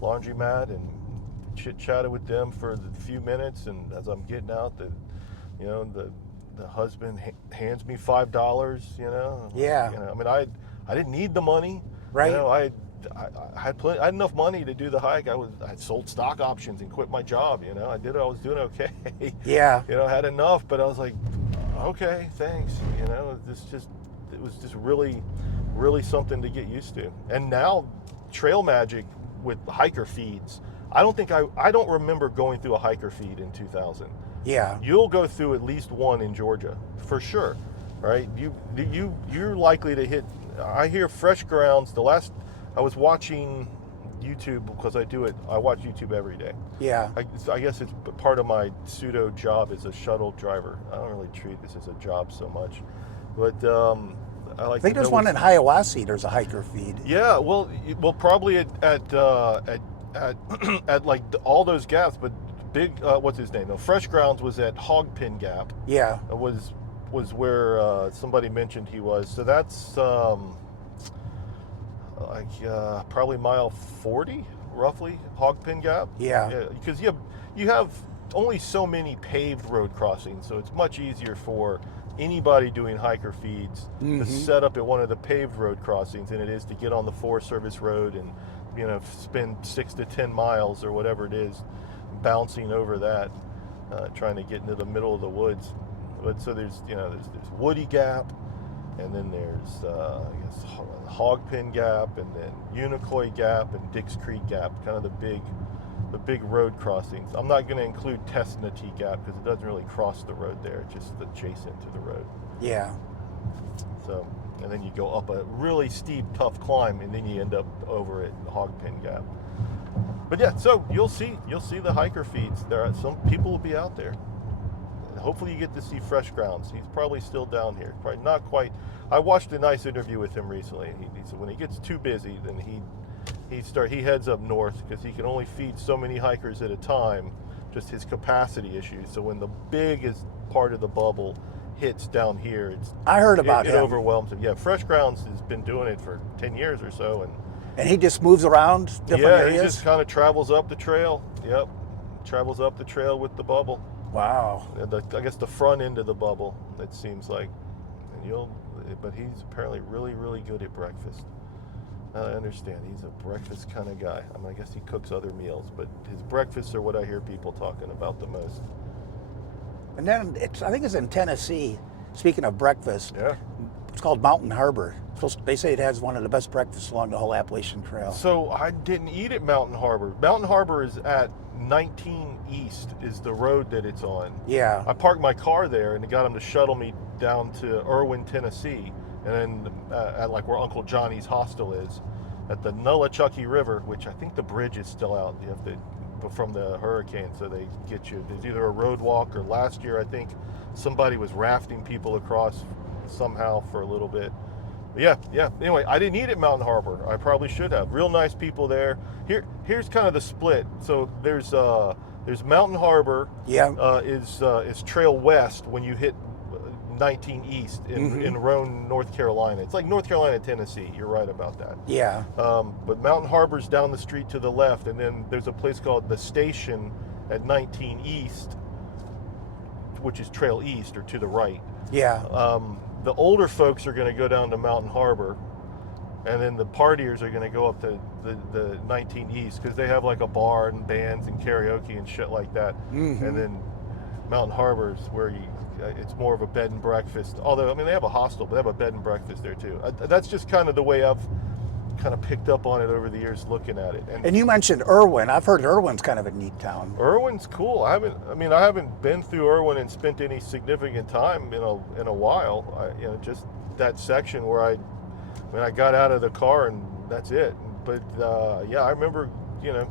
laundromat, and chit-chatted with them for a few minutes. And as I'm getting out, the husband hands me $5. You know. Yeah. You know, I mean, I didn't need the money. Right. You know, I had enough money to do the hike. I had sold stock options and quit my job. You know, I was doing okay. Yeah. You know, I had enough, but I was like, okay, thanks. You know, it was just really, really something to get used to. And now, trail magic with hiker feeds. I don't remember going through a hiker feed in 2000. Yeah. You'll go through at least one in Georgia for sure, right? You're likely to hit. I hear Fresh Grounds. I was watching YouTube because I watch YouTube every day. Yeah. I guess it's part of my pseudo job as a shuttle driver. I don't really treat this as a job so much, but I think there's one in Hiawassee. There's a hiker feed. Yeah. Well, probably at like all those gaps, but big. What's his name? No, Fresh Grounds was at Hogpen Gap. Yeah. It was where somebody mentioned he was. So that's. Probably mile 40, roughly, Hogpen Gap. Yeah. Because you have only so many paved road crossings, so it's much easier for anybody doing hiker feeds to set up at one of the paved road crossings than it is to get on the Forest Service road and spend 6 to 10 miles or whatever it is bouncing over that, trying to get into the middle of the woods. But so there's Woody Gap, and then there's I guess Hogpen Gap, and then Unicoi Gap and Dix Creek Gap, kind of the big road crossings. I'm not going to include Tesnatee Gap because it doesn't really cross the road there, it's just adjacent to the road. Yeah. So, and then you go up a really steep, tough climb, and then you end up over at Hogpen Gap. But yeah, so you'll see the hiker feeds. There are some people will be out there. Hopefully you get to see Fresh Grounds. He's probably still down here. Probably not quite. I watched a nice interview with him recently. He said when he gets too busy, then he heads up north because he can only feed so many hikers at a time, just his capacity issues. So when the biggest part of the bubble hits down here, I heard about it him. Overwhelms him. Yeah, Fresh Grounds has been doing it for 10 years or so, and he just moves around different areas? Yeah, he just kind of travels up the trail. Yep, travels up the trail with the bubble. Wow. I guess the front end of the bubble, it seems like. But he's apparently really, really good at breakfast. I understand he's a breakfast kind of guy. I guess he cooks other meals, but his breakfasts are what I hear people talking about the most. And then I think it's in Tennessee. Speaking of breakfast, yeah, it's called Mountain Harbor. They say it has one of the best breakfasts along the whole Appalachian Trail. So I didn't eat at Mountain Harbor. Mountain Harbor is at 19 East is the road that it's on. Yeah. I parked my car there and got him to shuttle me down to Irwin, Tennessee, and then at like where Uncle Johnny's hostel is, at the Nullichucky River, which I think the bridge is still out. You have to from the hurricane, so they get you. There's either a road walk, or last year I think somebody was rafting people across somehow for a little bit. But yeah. Anyway, I didn't eat at Mountain Harbor. I probably should have. Real nice people there. Here's kind of the split. So there's Mountain Harbor. Yeah. Is Trail West when you hit 19 East in Roane, North Carolina. It's like North Carolina, Tennessee. You're right about that. Yeah. But Mountain Harbor's down the street to the left, and then there's a place called the Station at 19 East, which is Trail East, or to the right. Yeah. The older folks are going to go down to Mountain Harbor, and then the partiers are going to go up to the 19 East because they have like a bar and bands and karaoke and shit like that. And then Mountain Harbor is where it's more of a bed and breakfast. Although, they have a hostel, but they have a bed and breakfast there too. That's just kind of the way I've kind of picked up on it over the years looking at it. And you mentioned Irwin. I've heard Irwin's kind of a neat town. Irwin's cool. I haven't been through Irwin and spent any significant time in a while. Just that section where I got out of the car and that's it. But I remember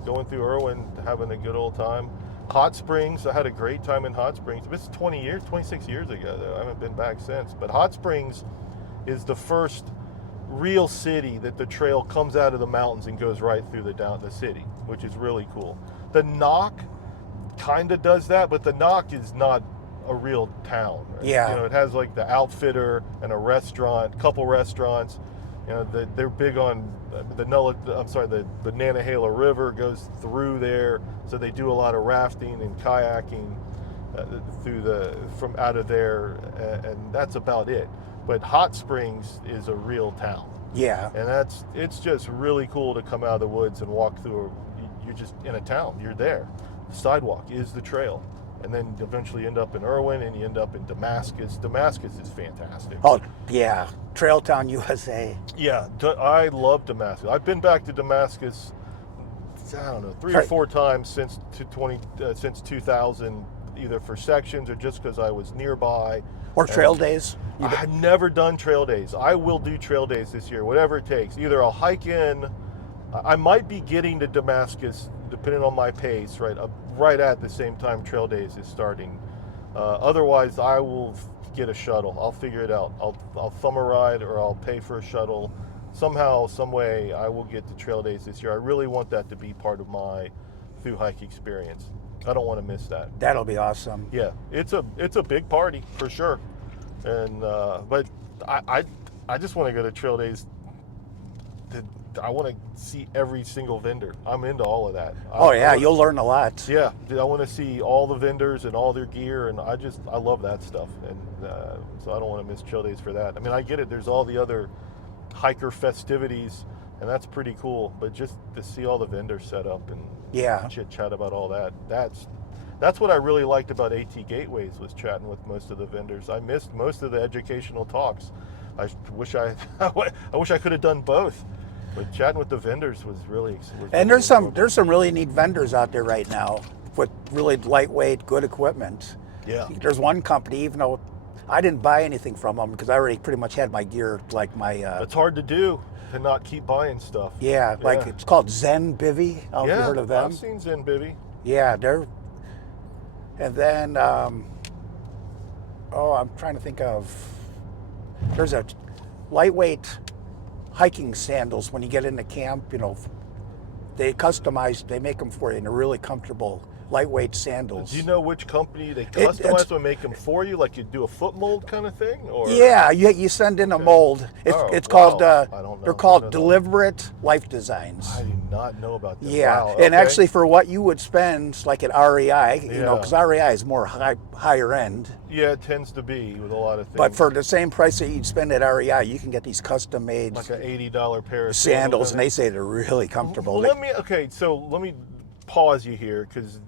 going through Irwin, having a good old time. Hot Springs, I had a great time in Hot Springs. This is 26 years ago though. I haven't been back since. But Hot Springs is the first real city that the trail comes out of the mountains and goes right through the city, which is really cool. The Knock kind of does that, but the Knock is not a real town. Right? Yeah. It has like the Outfitter and a restaurant, couple restaurants. They're big on the Nantahala River goes through there, so they do a lot of rafting and kayaking from out of there, and that's about it. But Hot Springs is a real town. Yeah. And it's just really cool to come out of the woods and walk through. You're just in a town. You're there. The sidewalk is the trail. And then eventually end up in Irwin, and you end up in Damascus. Damascus is fantastic. Oh, yeah. Trail Town, USA. Yeah, I love Damascus. I've been back to Damascus, I don't know, 3 or 4 times since 2000, either for sections or just because I was nearby. Or trail days. I've never done trail days. I will do trail days this year, whatever it takes. Either I'll hike in. I might be getting to Damascus, depending on my pace, right at the same time trail days is starting. Otherwise, I will get a shuttle. I'll figure it out. I'll thumb a ride, or I'll pay for a shuttle. Somehow, some way, I will get to trail days this year. I really want that to be part of my thru-hike experience. I don't want to miss that. That'll be awesome. Yeah, it's a big party for sure. And but I just want to go to trail days I want to see every single vendor. I'm into all of that. Oh yeah, you'll learn a lot. Yeah, I want to see all the vendors and all their gear, and I love that stuff, and so I don't want to miss Chill Days for that. I mean, I get it. There's all the other hiker festivities, and that's pretty cool. But just to see all the vendors set up and chit chat about all that, that's what I really liked about AT Gateways, was chatting with most of the vendors. I missed most of the educational talks. I wish I could have done both. But chatting with the vendors was really. And there's some really neat vendors out there right now with really lightweight, good equipment. Yeah. There's one company, even though I didn't buy anything from them because I already pretty much had my gear, like my. It's hard to do, to not keep buying stuff. Yeah, like it's called Zen Bivy. Have you heard of them? I've seen Zen Bivy. Yeah, they're. And then, I'm trying to think of. There's a lightweight hiking sandals when you get into camp, they make them for you, and they're really comfortable, lightweight sandals. Do you know which company they customize them and make them for you, like you do a foot mold kind of thing? Or? Yeah, you send in a mold. It's called, I don't know. They're called Deliberate Life Designs. I do not know about that. Yeah, Wow, and actually for what you would spend, like at REI, because REI is more higher end. Yeah, it tends to be with a lot of things. But for the same price that you'd spend at REI, you can get these custom made, like an $80 pair of sandals, and they say they're really comfortable. Well, let me pause you here, because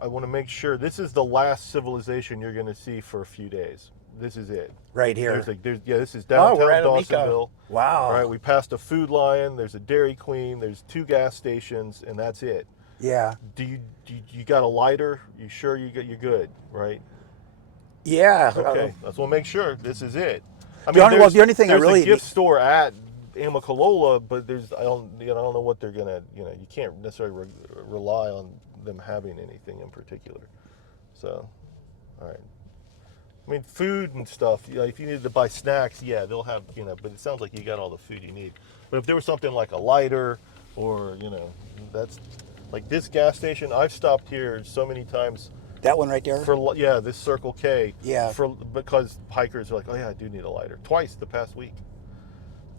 I want to make sure this is the last civilization you're going to see for a few days. This is it. Right here. This is downtown we're at Dawsonville. Wow. All right, we passed a Food Lion. There's a Dairy Queen. There's 2 gas stations, and that's it. Yeah. Do you got a lighter? You sure you're good, right? Yeah. Okay. Let's make sure this is it. I mean, the only thing I really a gift store at Amicalola, but I don't know what they're gonna. You can't necessarily rely on them having anything in particular. So, all right. I mean, food and stuff. If you needed to buy snacks, they'll have. But it sounds like you got all the food you need. But if there was something like a lighter, or that's like this gas station. I've stopped here so many times. That one right there? This Circle K. Yeah. Because hikers are like, oh yeah, I do need a lighter. Twice the past week.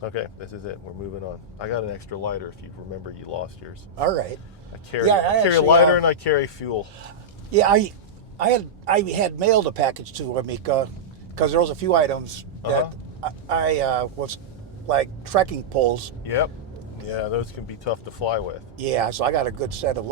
Okay, this is it. We're moving on. I got an extra lighter if you remember you lost yours. All right. I carry a lighter and I carry fuel. Yeah, I had mailed a package to Amica because there was a few items that I was like trekking poles. Yep. Yeah, those can be tough to fly with. Yeah, so I got a good set of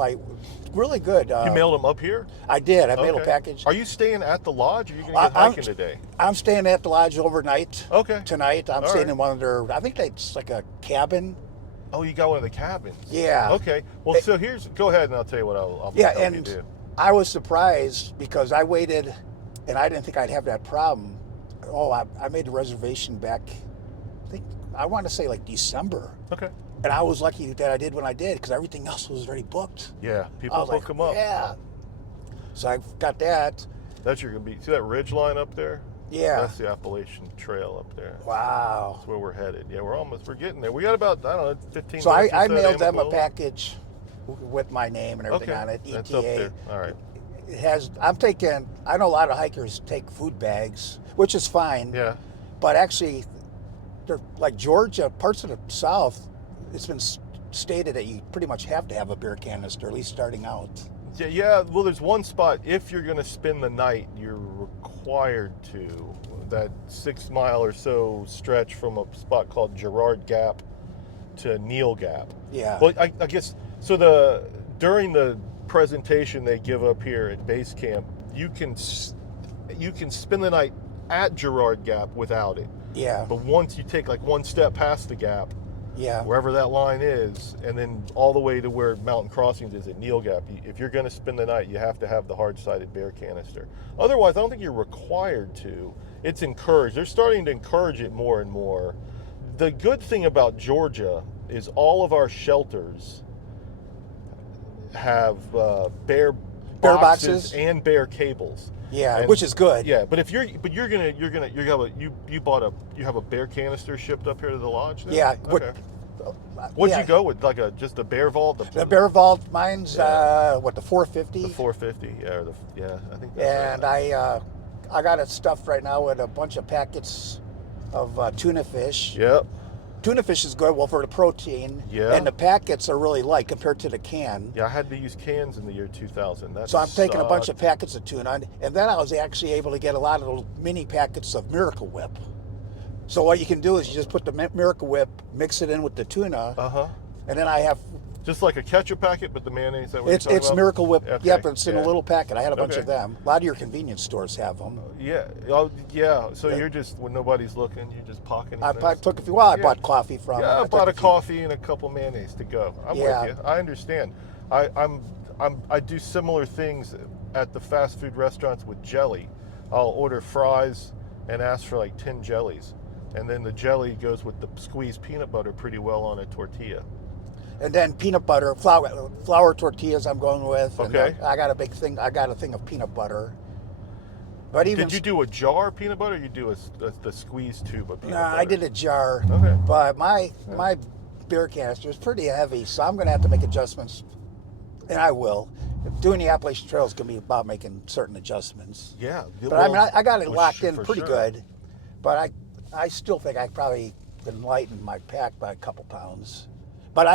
really good. You mailed them up here? I did. I mailed a package. Are you staying at the lodge, or are you going to get hiking today? I'm staying at the lodge overnight. Okay. Tonight. I'm staying in one of their, I think it's like a cabin. Oh, you got one of the cabins? Yeah. Okay. Well, so go ahead and I'll tell you what I'll you do. I was surprised because I waited and I didn't think I'd have that problem. Oh, I made the reservation back, I want to say like December. Okay. And I was lucky that I did when I did because everything else was already booked. Yeah, people book them up. Yeah. So I got that. That's see that ridge line up there? Yeah. That's the Appalachian Trail up there. Wow. That's where we're headed. Yeah, we're getting there. We got about, 15 so minutes. I mailed them a package with my name and everything on it. ETA. That's up there. All right. I know a lot of hikers take food bags, which is fine. Yeah. But actually, they're like Georgia, parts of the South, it's been stated that you pretty much have to have a beer canister, at least starting out. Yeah, well, there's one spot, if you're going to spend the night, you're required to. That 6 mile or so stretch from a spot called Girard Gap to Neal Gap. Yeah. Well, I guess, so during the presentation they give up here at base camp, you can spend the night at Girard Gap without it. Yeah. But once you take like one step past the gap, wherever that line is, and then all the way to where Mountain Crossings is at Neal Gap, if you're going to spend the night, you have to have the hard-sided bear canister. Otherwise, I don't think you're required to. It's encouraged. They're starting to encourage it more and more. The good thing about Georgia is all of our shelters have bear boxes and bear cables. Yeah, which is good. Yeah, but if you have a bear canister shipped up here to the lodge then? Yeah. Okay. What'd you go with? Like just a bear vault? The bear vault, mine's the 450. The 450, I think that's and right. I got it stuffed right now with a bunch of packets of tuna fish. Yep. tuna fish is good, well, for the protein. Yeah. And the packets are really light compared to the can. Yeah, I had to use cans in the year 2000. That So I'm taking a bunch sucked. of packets of tuna, and then I was actually able to get a lot of little mini packets of Miracle Whip. So what you can do is you just put the Miracle Whip, mix it in with the tuna, Uh-huh. and then I have Just like a ketchup packet, but the mayonnaise, is that what it's you're talking about? Miracle Whip. Okay, Yep, it's in yeah. a little packet. I had a bunch Okay. of them. A lot of your convenience stores have them. Yeah. Oh, yeah. So you're just, when nobody's looking, you're just pocketing I those? took a few. Well, I Yeah. bought coffee from. Yeah, I took bought a few. coffee and a couple mayonnaise to go. I'm Yeah. with you. I understand. I do similar things at the fast food restaurants with jelly. I'll order fries and ask for like 10 jellies. And then the jelly goes with the squeezed peanut butter pretty well on a tortilla. And then peanut butter, flour tortillas. I'm going with. And Okay. I got a big thing. I got a thing of peanut butter. But even Did you do a jar of peanut butter or you do the squeezed tube of peanut Nah, butter? I did a jar. Okay. But my beer canister is pretty heavy, so I'm going to have to make adjustments, and I will. Doing the Appalachian Trail is going to be about making certain adjustments. Yeah. But I mean, I got it well, locked in for pretty sure. good. But I still think I probably can lighten my pack by a couple pounds. But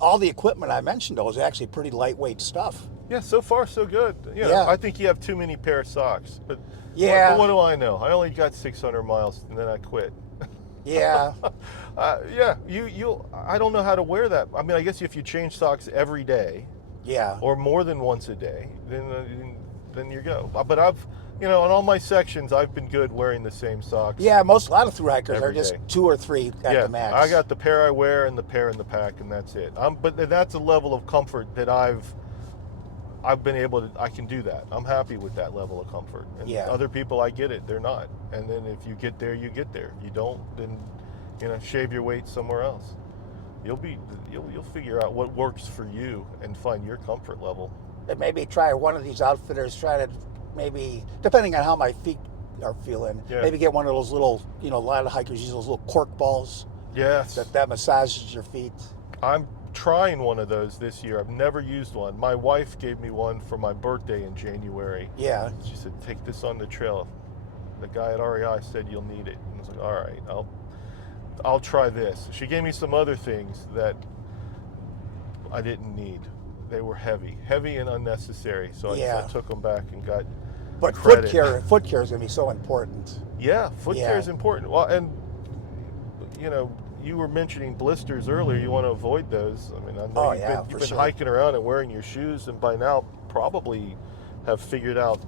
all the equipment I mentioned though is actually pretty lightweight stuff. Yeah, so far so good. You know, Yeah. I think you have too many pair of socks. But Yeah. what do I know? I only got 600 miles and then I quit. Yeah. Yeah, I don't know how to wear that. I mean, I guess if you change socks every day Yeah. or more than once a day, then you go. But I've, on all my sections, I've been good wearing the same socks. Yeah, a lot of through hikers are Every just day. 2 or 3 at Yeah, the max. I got the pair I wear and the pair in the pack, and that's it. But that's a level of comfort that I've been able to. I can do that. I'm happy with that level of comfort. And Yeah. other people, I get it, they're not. And then if you get there, you get there. If you don't, then shave your weight somewhere else. You'll figure out what works for you and find your comfort level. And maybe try one of these outfitters, try to maybe, depending on how my feet are feeling, Yeah. maybe get one of those little, a lot of hikers use those little cork balls Yes. that massages your feet. I'm trying one of those this year. I've never used one. My wife gave me one for my birthday in January. Yeah. She said, take this on the trail. The guy at REI said you'll need it. And I was like, all right, I'll try this. She gave me some other things that I didn't need. They were heavy and unnecessary. So Yeah. I took them back and got But credit. foot care is going to be so important. Yeah, foot Yeah. care is important. Well, and you were mentioning blisters earlier. You want to avoid those. I mean, I know you've been sure. hiking around and wearing your shoes, and by now probably have figured out.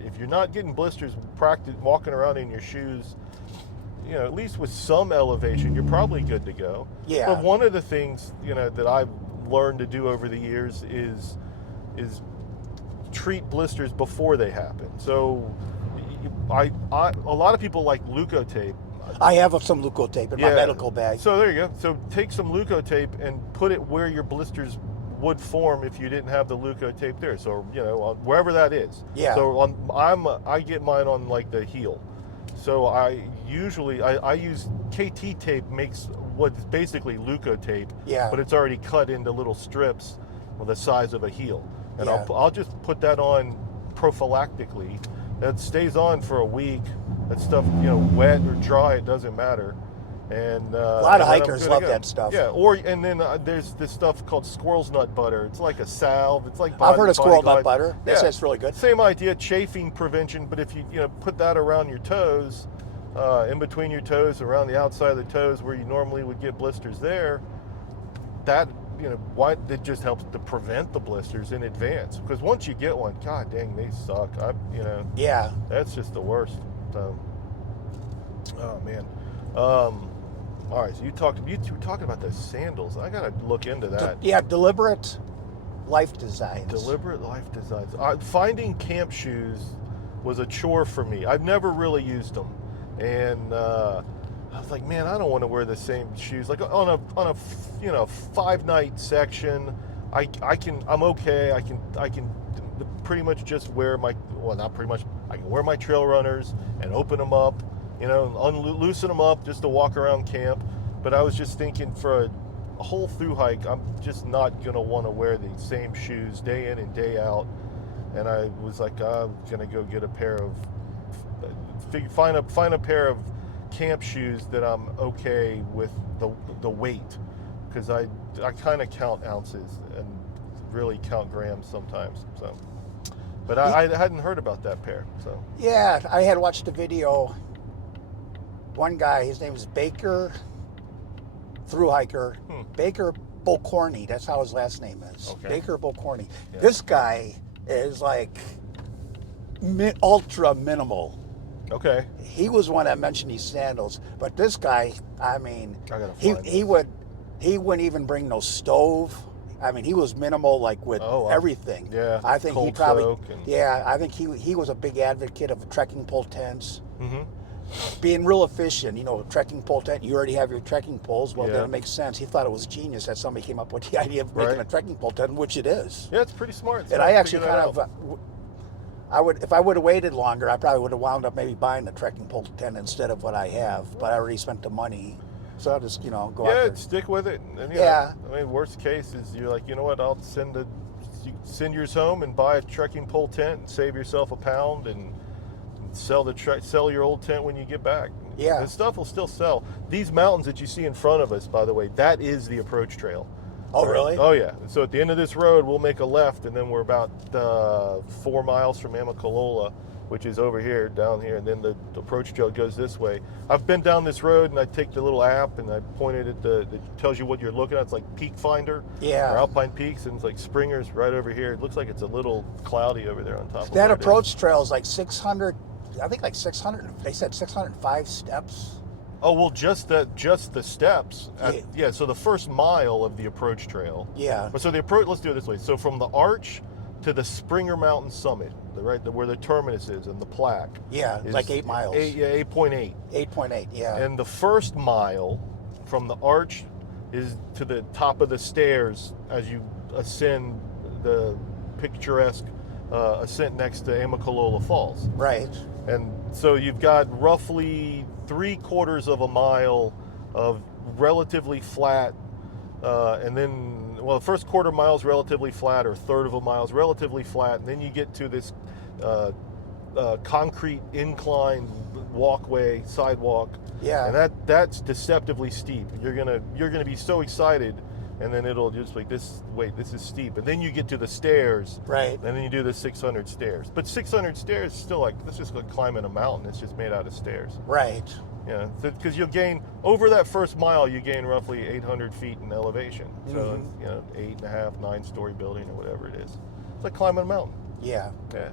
If you're not getting blisters, practice walking around in your shoes. At least with some elevation, you're probably good to go. Yeah. But one of the things that I've learned to do over the years is treat blisters before they happen. So, a lot of people like Leukotape. I have some Leukotape in my medical bag. So there you go. So take some Leukotape and put it where your blisters would form if you didn't have the Leukotape there. So wherever that is. Yeah. So I get mine on like the heel. So I usually I use KT tape, makes what's basically Leukotape. Yeah. But it's already cut into little strips the size of a heel, and Yeah. I'll just put that on prophylactically. That stays on for a week. That stuff, wet or dry, it doesn't matter. And A lot of hikers love that stuff. Yeah, and then there's this stuff called squirrel's nut butter. It's like a salve. It's like I've heard of squirrel nut Body butter. Glide. That's really good. Same idea, chafing prevention. But if you put that around your toes, in between your toes, around the outside of the toes where you normally would get blisters there, that why it just helps to prevent the blisters in advance. Because once you get one, god dang, they suck. Yeah. That's just the worst. So, oh man. All right, so you were talking about those sandals. I gotta look into that. Yeah, deliberate life designs. Deliberate life designs. Finding camp shoes was a chore for me. I've never really used them, and I was like, man, I don't want to wear the same shoes. Like on a 5-night section, I'm okay. I can pretty much just wear not pretty much. I can wear my trail runners and open them up, loosen them up just to walk around camp. But I was just thinking for a whole through hike, I'm just not gonna want to wear the same shoes day in and day out. And I was like, I'm gonna go get a pair of find a pair of camp shoes that I'm okay with the weight, because I kind of count ounces and really count grams sometimes. So, but I hadn't heard about that pair. So Yeah, I had watched a video. One guy, his name is Baker, thru-hiker, Baker Bocorny. That's how his last name is. Okay. Baker Bocorny. Yeah. This guy is like ultra minimal. okay, He was one that mentioned these sandals, but this guy, I mean, I gotta he find he this. would he wouldn't even bring no stove. I mean, he was minimal, like with Oh, wow. everything. Yeah, I think he cold probably. soak and- Yeah, I think he was a big advocate of trekking pole tents. Mm-hmm. Being real efficient, you know, trekking pole tent. You already have your trekking poles. Well, Yeah. then it makes sense. He thought it was genius that somebody came up with the idea of making Right. a trekking pole tent, which it is. Yeah, it's pretty smart. And I actually kind of, I would, if I would have waited longer, I probably would have wound up maybe buying a trekking pole tent instead of what I have. But I already spent the money, so I'll just, you know, go out Yeah, there. stick with it. And, you Yeah. know, I mean, worst case is you're like, you know what? I'll send yours home and buy a trekking pole tent and save yourself £1 and sell your old tent when you get back. Yeah. This stuff will still sell. These mountains that you see in front of us, by the way, that is the approach trail. Oh, really? Oh, yeah. So at the end of this road, we'll make a left, and then we're about 4 miles from Amicalola, which is over here, down here, and then the approach trail goes this way. I've been down this road, and I take the little app, and I point it at it tells you what you're looking at. It's like Peak Finder, Yeah. or Alpine Peaks, and it's like Springer's right over here. It looks like it's a little cloudy over there on top of That where it is. approach trail is like 600. I think like 600. They said 605 steps. Oh, well, just the steps. Yeah. Yeah, so the first mile of the approach trail. Yeah. But so the approach, let's do it this way. So from the arch to the Springer Mountain summit, where the terminus is and the plaque. Yeah, is like 8 miles. 8.8. 8.8. Yeah. And the first mile from the arch is to the top of the stairs as you ascend the picturesque ascent next to Amicalola Falls. Right. And so you've got roughly 3/4 of a mile of relatively flat, and then, well, the first quarter mile is relatively flat, or a third of a mile is relatively flat, and then you get to this concrete incline walkway, sidewalk, Yeah. and that's deceptively steep. You're gonna be so excited, and then it'll just like this. Wait, this is steep, and then you get to the stairs, Right. and then you do the 600 stairs. But 600 stairs is still like, that's just like climbing a mountain. It's just made out of stairs. Right. Yeah, because you'll gain over that first mile. You gain roughly 800 feet in elevation. So it's, 8.5, 9-story building or whatever it is. It's like climbing a mountain. Yeah. Yeah,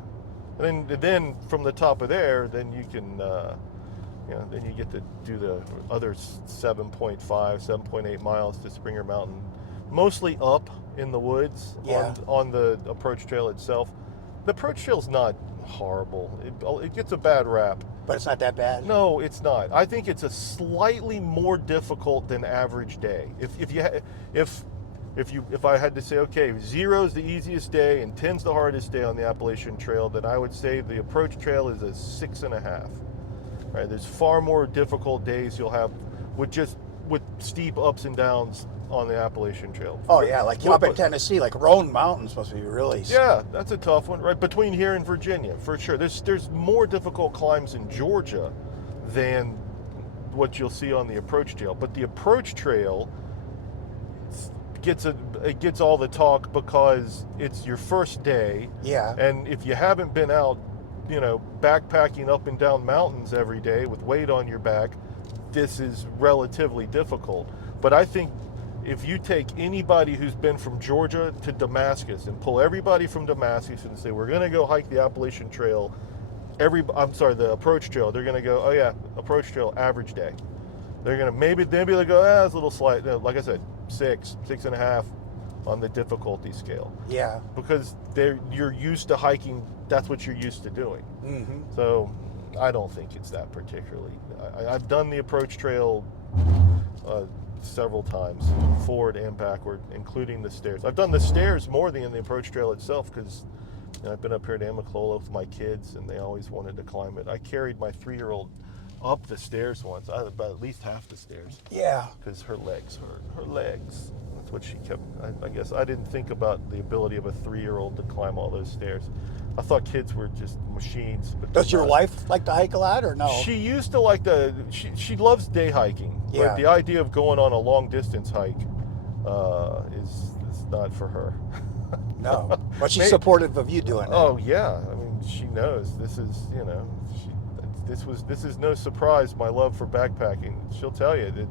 and then from the top of there, then you can, then you get to do the other 7.5, 7.8 miles to Springer Mountain, mostly up in the woods. Yeah. On the approach trail itself. The approach trail's not horrible. It gets a bad rap. But it's not that bad. No, it's not. I think it's a slightly more difficult than average day. If I had to say, okay, 0's the easiest day and 10's the hardest day on the Appalachian Trail, then I would say the approach trail is a 6.5. Right? There's far more difficult days you'll have with steep ups and downs on the Appalachian Trail. Oh yeah, like up in Tennessee, like Roan Mountain's must be really. Yeah, that's a tough one, right? Between here and Virginia, for sure. There's more difficult climbs in Georgia than what you'll see on the approach trail. But the approach trail gets all the talk because it's your first day. Yeah. And if you haven't been out, backpacking up and down mountains every day with weight on your back, this is relatively difficult. But I think if you take anybody who's been from Georgia to Damascus and pull everybody from Damascus and say, we're going to go hike the Appalachian Trail, the approach trail, they're going to go, oh yeah, approach trail, average day. They're going to, maybe they'll go, it's a little slight. Like I said, 6.5 on the difficulty scale. Yeah. Because you're used to hiking, that's what you're used to doing. Mm-hmm. So I don't think it's that particularly. I've done the approach trail several times, forward and backward, including the stairs. I've done the stairs more than the approach trail itself because I've been up here at Amicalola with my kids and they always wanted to climb it. I carried my 3-year-old up the stairs once, about at least half the stairs. Yeah. Because her legs hurt. Her legs. That's what she kept. I guess I didn't think about the ability of a 3-year-old to climb all those stairs. I thought kids were just machines. But Does they're your not. wife like to hike a lot or no? She used to like she loves day hiking, Yeah. but the idea of going on a long distance hike is not for her. No. But she's Maybe- supportive of you doing it. Oh yeah, I mean she knows this is this is no surprise. My love for backpacking. She'll tell you that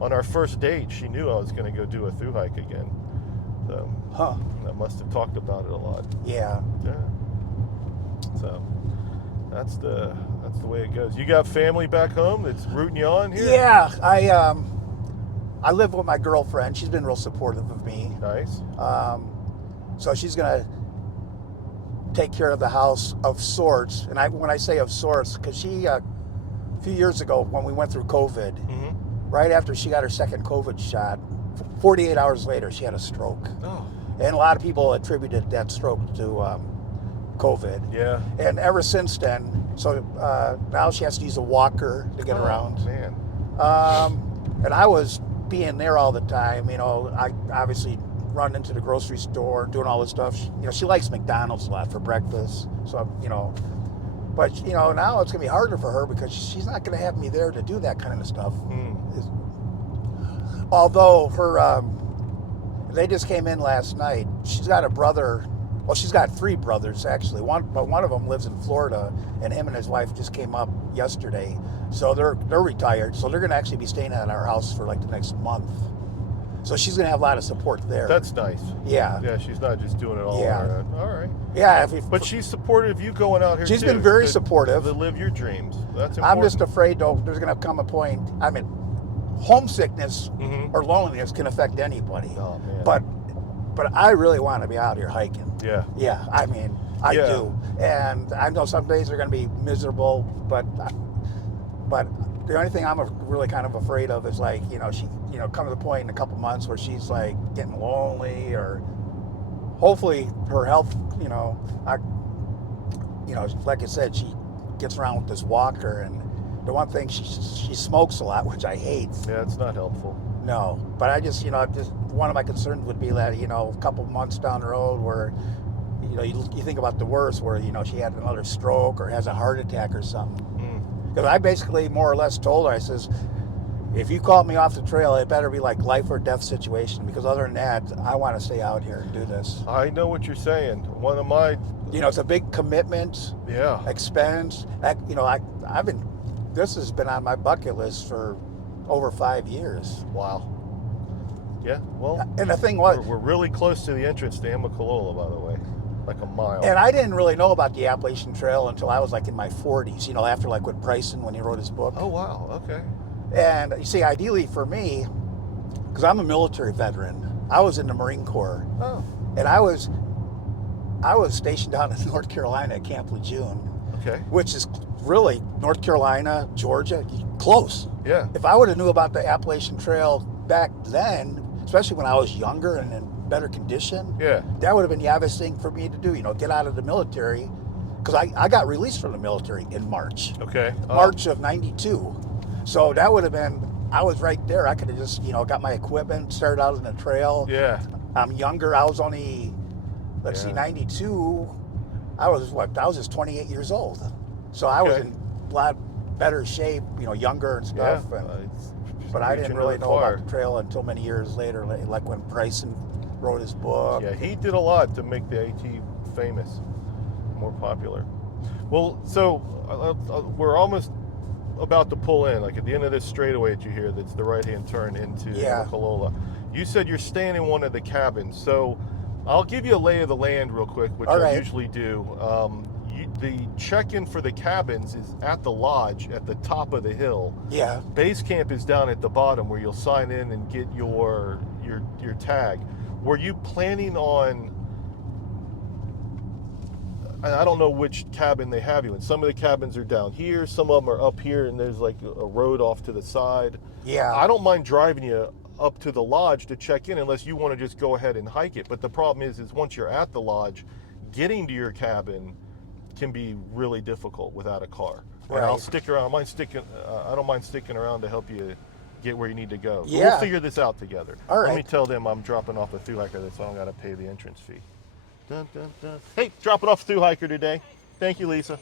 on our first date she knew I was going to go do a thru hike again. So Huh. I must have talked about it a lot. Yeah. Yeah. So that's the way it goes. You got family back home that's rooting you on here? Yeah. I live with my girlfriend. She's been real supportive of me. Nice. So she's gonna take care of the house of sorts. And when I say of sorts, because she a few years ago when we went through COVID, Mm-hmm. right after she got her second COVID shot, 48 hours later she had a stroke. Oh. And a lot of people attributed that stroke to COVID. Yeah. And ever since then, so now she has to use a walker to get Oh, around. Man. And I was being there all the time. You know, I obviously run into the grocery store, doing all this stuff. You know, she likes McDonald's a lot for breakfast. So, you know, but, you know, now it's going to be harder for her because she's not going to have me there to do that kind of stuff. Although her, they just came in last night. She's got a brother. Well, she's got three brothers actually. But one of them lives in Florida, and him and his wife just came up yesterday. So they're retired. So they're going to actually be staying at our house for like the next month. So she's going to have a lot of support there. That's nice. Yeah. Yeah, she's not just doing it all Yeah. on her own. All right. Yeah. But she's supportive of you going out here She's too, been very to- supportive. To live your dreams. That's important. I'm just afraid though. There's going to come a point. I mean, homesickness Mhm. or loneliness can affect anybody. Oh, man. But I really want to be out here hiking. Yeah. Yeah, I mean, I Yeah. do. And I know some days are going to be miserable, but the only thing I'm really kind of afraid of is like, you know, she, you know, come to the point in a couple months where she's like getting lonely, or hopefully her health, you know, like I said, she gets around with this walker, and the one thing she smokes a lot, which I hate. Yeah, it's not helpful. No, but I just, you know, one of my concerns would be that, you know, a couple months down the road where, you know, you think about the worst, where, you know, she had another stroke or has a heart attack or something. Because I basically more or less told her, I says, if you call me off the trail, it better be like life or death situation, because other than that, I want to stay out here and do this. I know what you're saying. One of my, You know, it's a big commitment, yeah. expense. You know, this has been on my bucket list for over 5 years. Wow. Yeah, well, And the thing was, we're really close to the entrance to Amicalola, by the way. Like a mile. and I didn't really know about the Appalachian Trail until I was like in my 40s, you know, after like with Bryson when he wrote his book. Oh, wow. Okay. And you see, ideally for me, because I'm a military veteran, I was in the Marine Corps, Oh, and I was stationed down in North Carolina at Camp Lejeune, okay. which is really North Carolina, Georgia, close. Yeah. If I would have knew about the Appalachian Trail back then, especially when I was younger and in better condition, Yeah. that would have been the obvious thing for me to do, you know, get out of the military, because I got released from the military in March. Okay. Oh, March of '92. So that would have been, I was right there. I could have just, you know, got my equipment, started out on the trail. Yeah. I'm younger. I was only, let's see, Yeah. 92. I was just 28 years old. So I was Okay. in a lot better shape, you know, younger and Yeah. stuff. And, It's but I didn't reaching really the know far. about the trail until many years later, like when Bryson wrote his book. Yeah, he did a lot to make the AT famous, more popular. Well, so we're almost about to pull in, like at the end of this straightaway that you hear, that's the right-hand turn into Yeah. Amicalola. You said you're staying in one of the cabins, so I'll give you a lay of the land real quick, which All I right. usually do. The check-in for the cabins is at the lodge at the top of the hill. Yeah. Base camp is down at the bottom where you'll sign in and get your tag. Were you planning on, I don't know which cabin they have you in. Some of the cabins are down here, some of them are up here, and there's like a road off to the side. Yeah. I don't mind driving you up to the lodge to check in unless you want to just go ahead and hike it. But the problem is once you're at the lodge, getting to your cabin can be really difficult without a car. And I'll Right. stick around. I don't mind sticking around to help you get where you need to go. So Yeah. we'll figure this out together. All Let right. me tell them I'm dropping off a thru-hiker, so I don't got to pay the entrance fee. Dun, dun, dun. Hey, dropping off a thru-hiker today. Thank you, Lisa.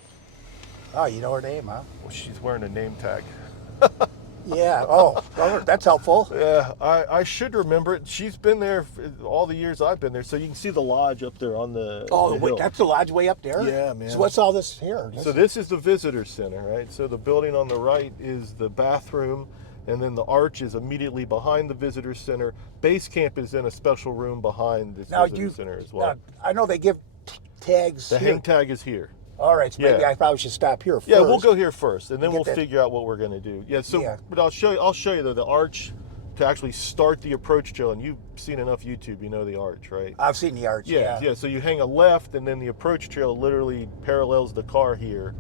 Oh, you know her name, huh? Well, she's wearing a name tag. Yeah. Oh, well, that's helpful. Yeah, I should remember it. She's been there all the years I've been there, so you can see the lodge up there on the Oh, the wait, hill. that's the lodge way up there? Yeah, man. So what's all this here? So this is the visitor center, right? So the building on the right is the bathroom, and then the arch is immediately behind the visitor center. Base camp is in a special room behind this visitor center as well. I know they give tags The here. hang tag is here. All right, so maybe Yeah. I probably should stop here first. Yeah, we'll go here first, and then Get we'll that- figure out what we're going to do. Yeah. So, Yeah. but I'll show you though the arch to actually start the approach trail, and you've seen enough YouTube, you know the arch, right? I've seen the arch, Yeah, yeah. So you hang a left, and then the approach trail literally parallels the car here,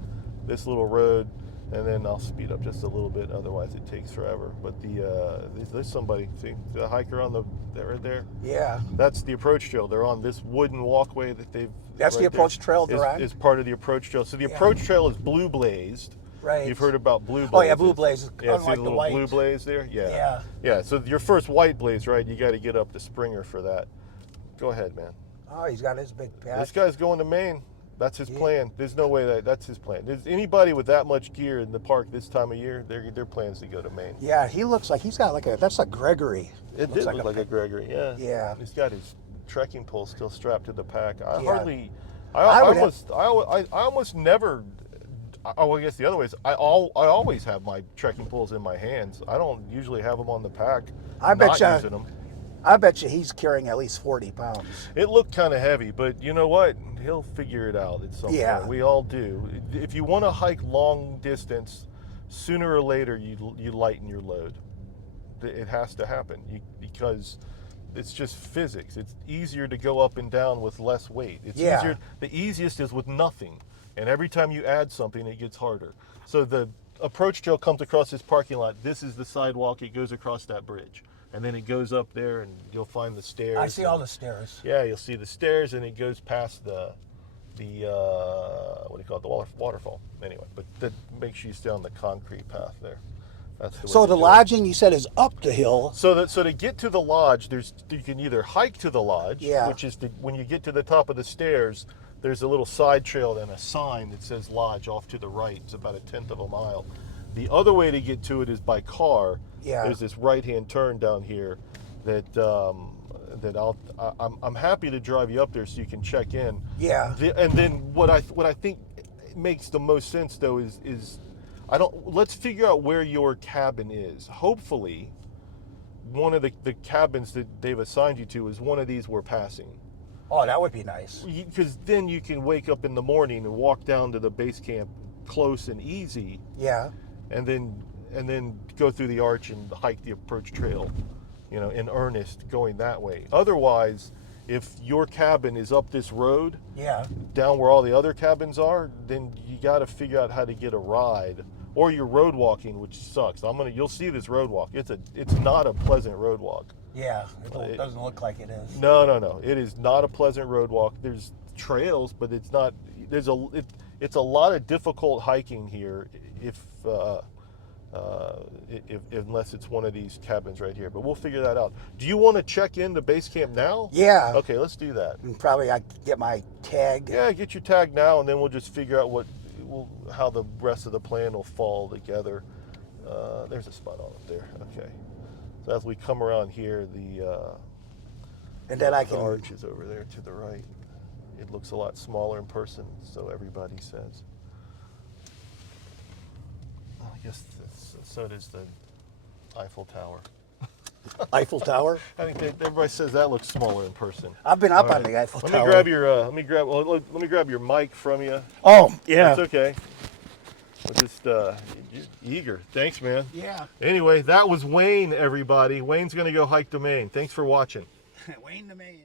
this little road, and then I'll speed up just a little bit. Otherwise, it takes forever. But there's somebody. See the hiker on right there. Yeah. That's the approach trail. They're on this wooden walkway that they've. That's the approach trail they're on? Is part of the approach trail. So the approach trail is blue blazed. Right. You've heard about blue blazes. Oh, yeah, blue blazes, Yeah, see unlike the the little white. blue blaze there? Yeah. Yeah. Yeah, so your first white blaze, right, you got to get up to Springer for that. Go ahead, man. Oh, he's got his big pack. This guy's going to Maine. That's his plan. There's no way that's his plan. There's anybody with that much gear in the park this time of year, their plans to go to Maine. Yeah, he looks like he's got that's like Gregory. It Looks did look like a Gregory, yeah. Yeah. He's got his trekking pole still strapped to the pack. I I almost never. Oh, I guess the other way is I always have my trekking poles in my hands. I don't usually have them on the pack. I bet not you- using them. I bet you he's carrying at least 40 pounds. It looked kind of heavy, but you know what? He'll figure it out at some Yeah. point. We all do. If you want to hike long distance, sooner or later you lighten your load. It has to happen because it's just physics. It's easier to go up and down with less weight. It's Yeah. easier. The easiest is with nothing, and every time you add something, it gets harder. So the approach trail comes across this parking lot. This is the sidewalk. It goes across that bridge. And then it goes up there, and you'll find the stairs. I see all the stairs. Yeah, you'll see the stairs, and it goes past the what do you call it, the waterfall. Anyway, but that makes sure you stay on the concrete path there. That's the way So to the do it. lodging you said is up the hill. So to get to the lodge, you can either hike to the lodge, Yeah. which is when you get to the top of the stairs, there's a little side trail and a sign that says lodge off to the right. It's about 1/10 of a mile. The other way to get to it is by car. Yeah. There's this right-hand turn down here that I'm happy to drive you up there so you can check in. Yeah. And then what I think makes the most sense though is let's figure out where your cabin is. Hopefully, one of the cabins that they've assigned you to is one of these we're passing. Oh, that would be nice. Because then you can wake up in the morning and walk down to the base camp close and easy, Yeah. and then go through the arch and hike the approach trail, in earnest going that way. Otherwise, if your cabin is up this road, Yeah. down where all the other cabins are, then you got to figure out how to get a ride, or you're road walking, which sucks. You'll see this road walk. It's not a pleasant road walk. Yeah. It doesn't look like it is. No. It is not a pleasant road walk. There's trails, but it's not. It's a lot of difficult hiking here unless it's one of these cabins right here. But we'll figure that out. Do you want to check in the base camp now? Yeah. Okay, let's do that. And probably I get my tag. Yeah, get your tag now, and then we'll just figure out how the rest of the plan will fall together. There's a spot on it there. Okay. So as we come around here, And then I the can. arch is over there to the right. It looks a lot smaller in person, so everybody says. I guess so does the Eiffel Tower. Eiffel Tower. I think everybody says that looks smaller in person. I've been up All on right. the Eiffel Let Tower. me grab your let me grab your mic from you. Oh, yeah. That's okay. We're just eager. Thanks, man. Yeah. Anyway, that was Wayne, everybody. Wayne's going to go hike to Maine. Thanks for watching. Wayne the Maine.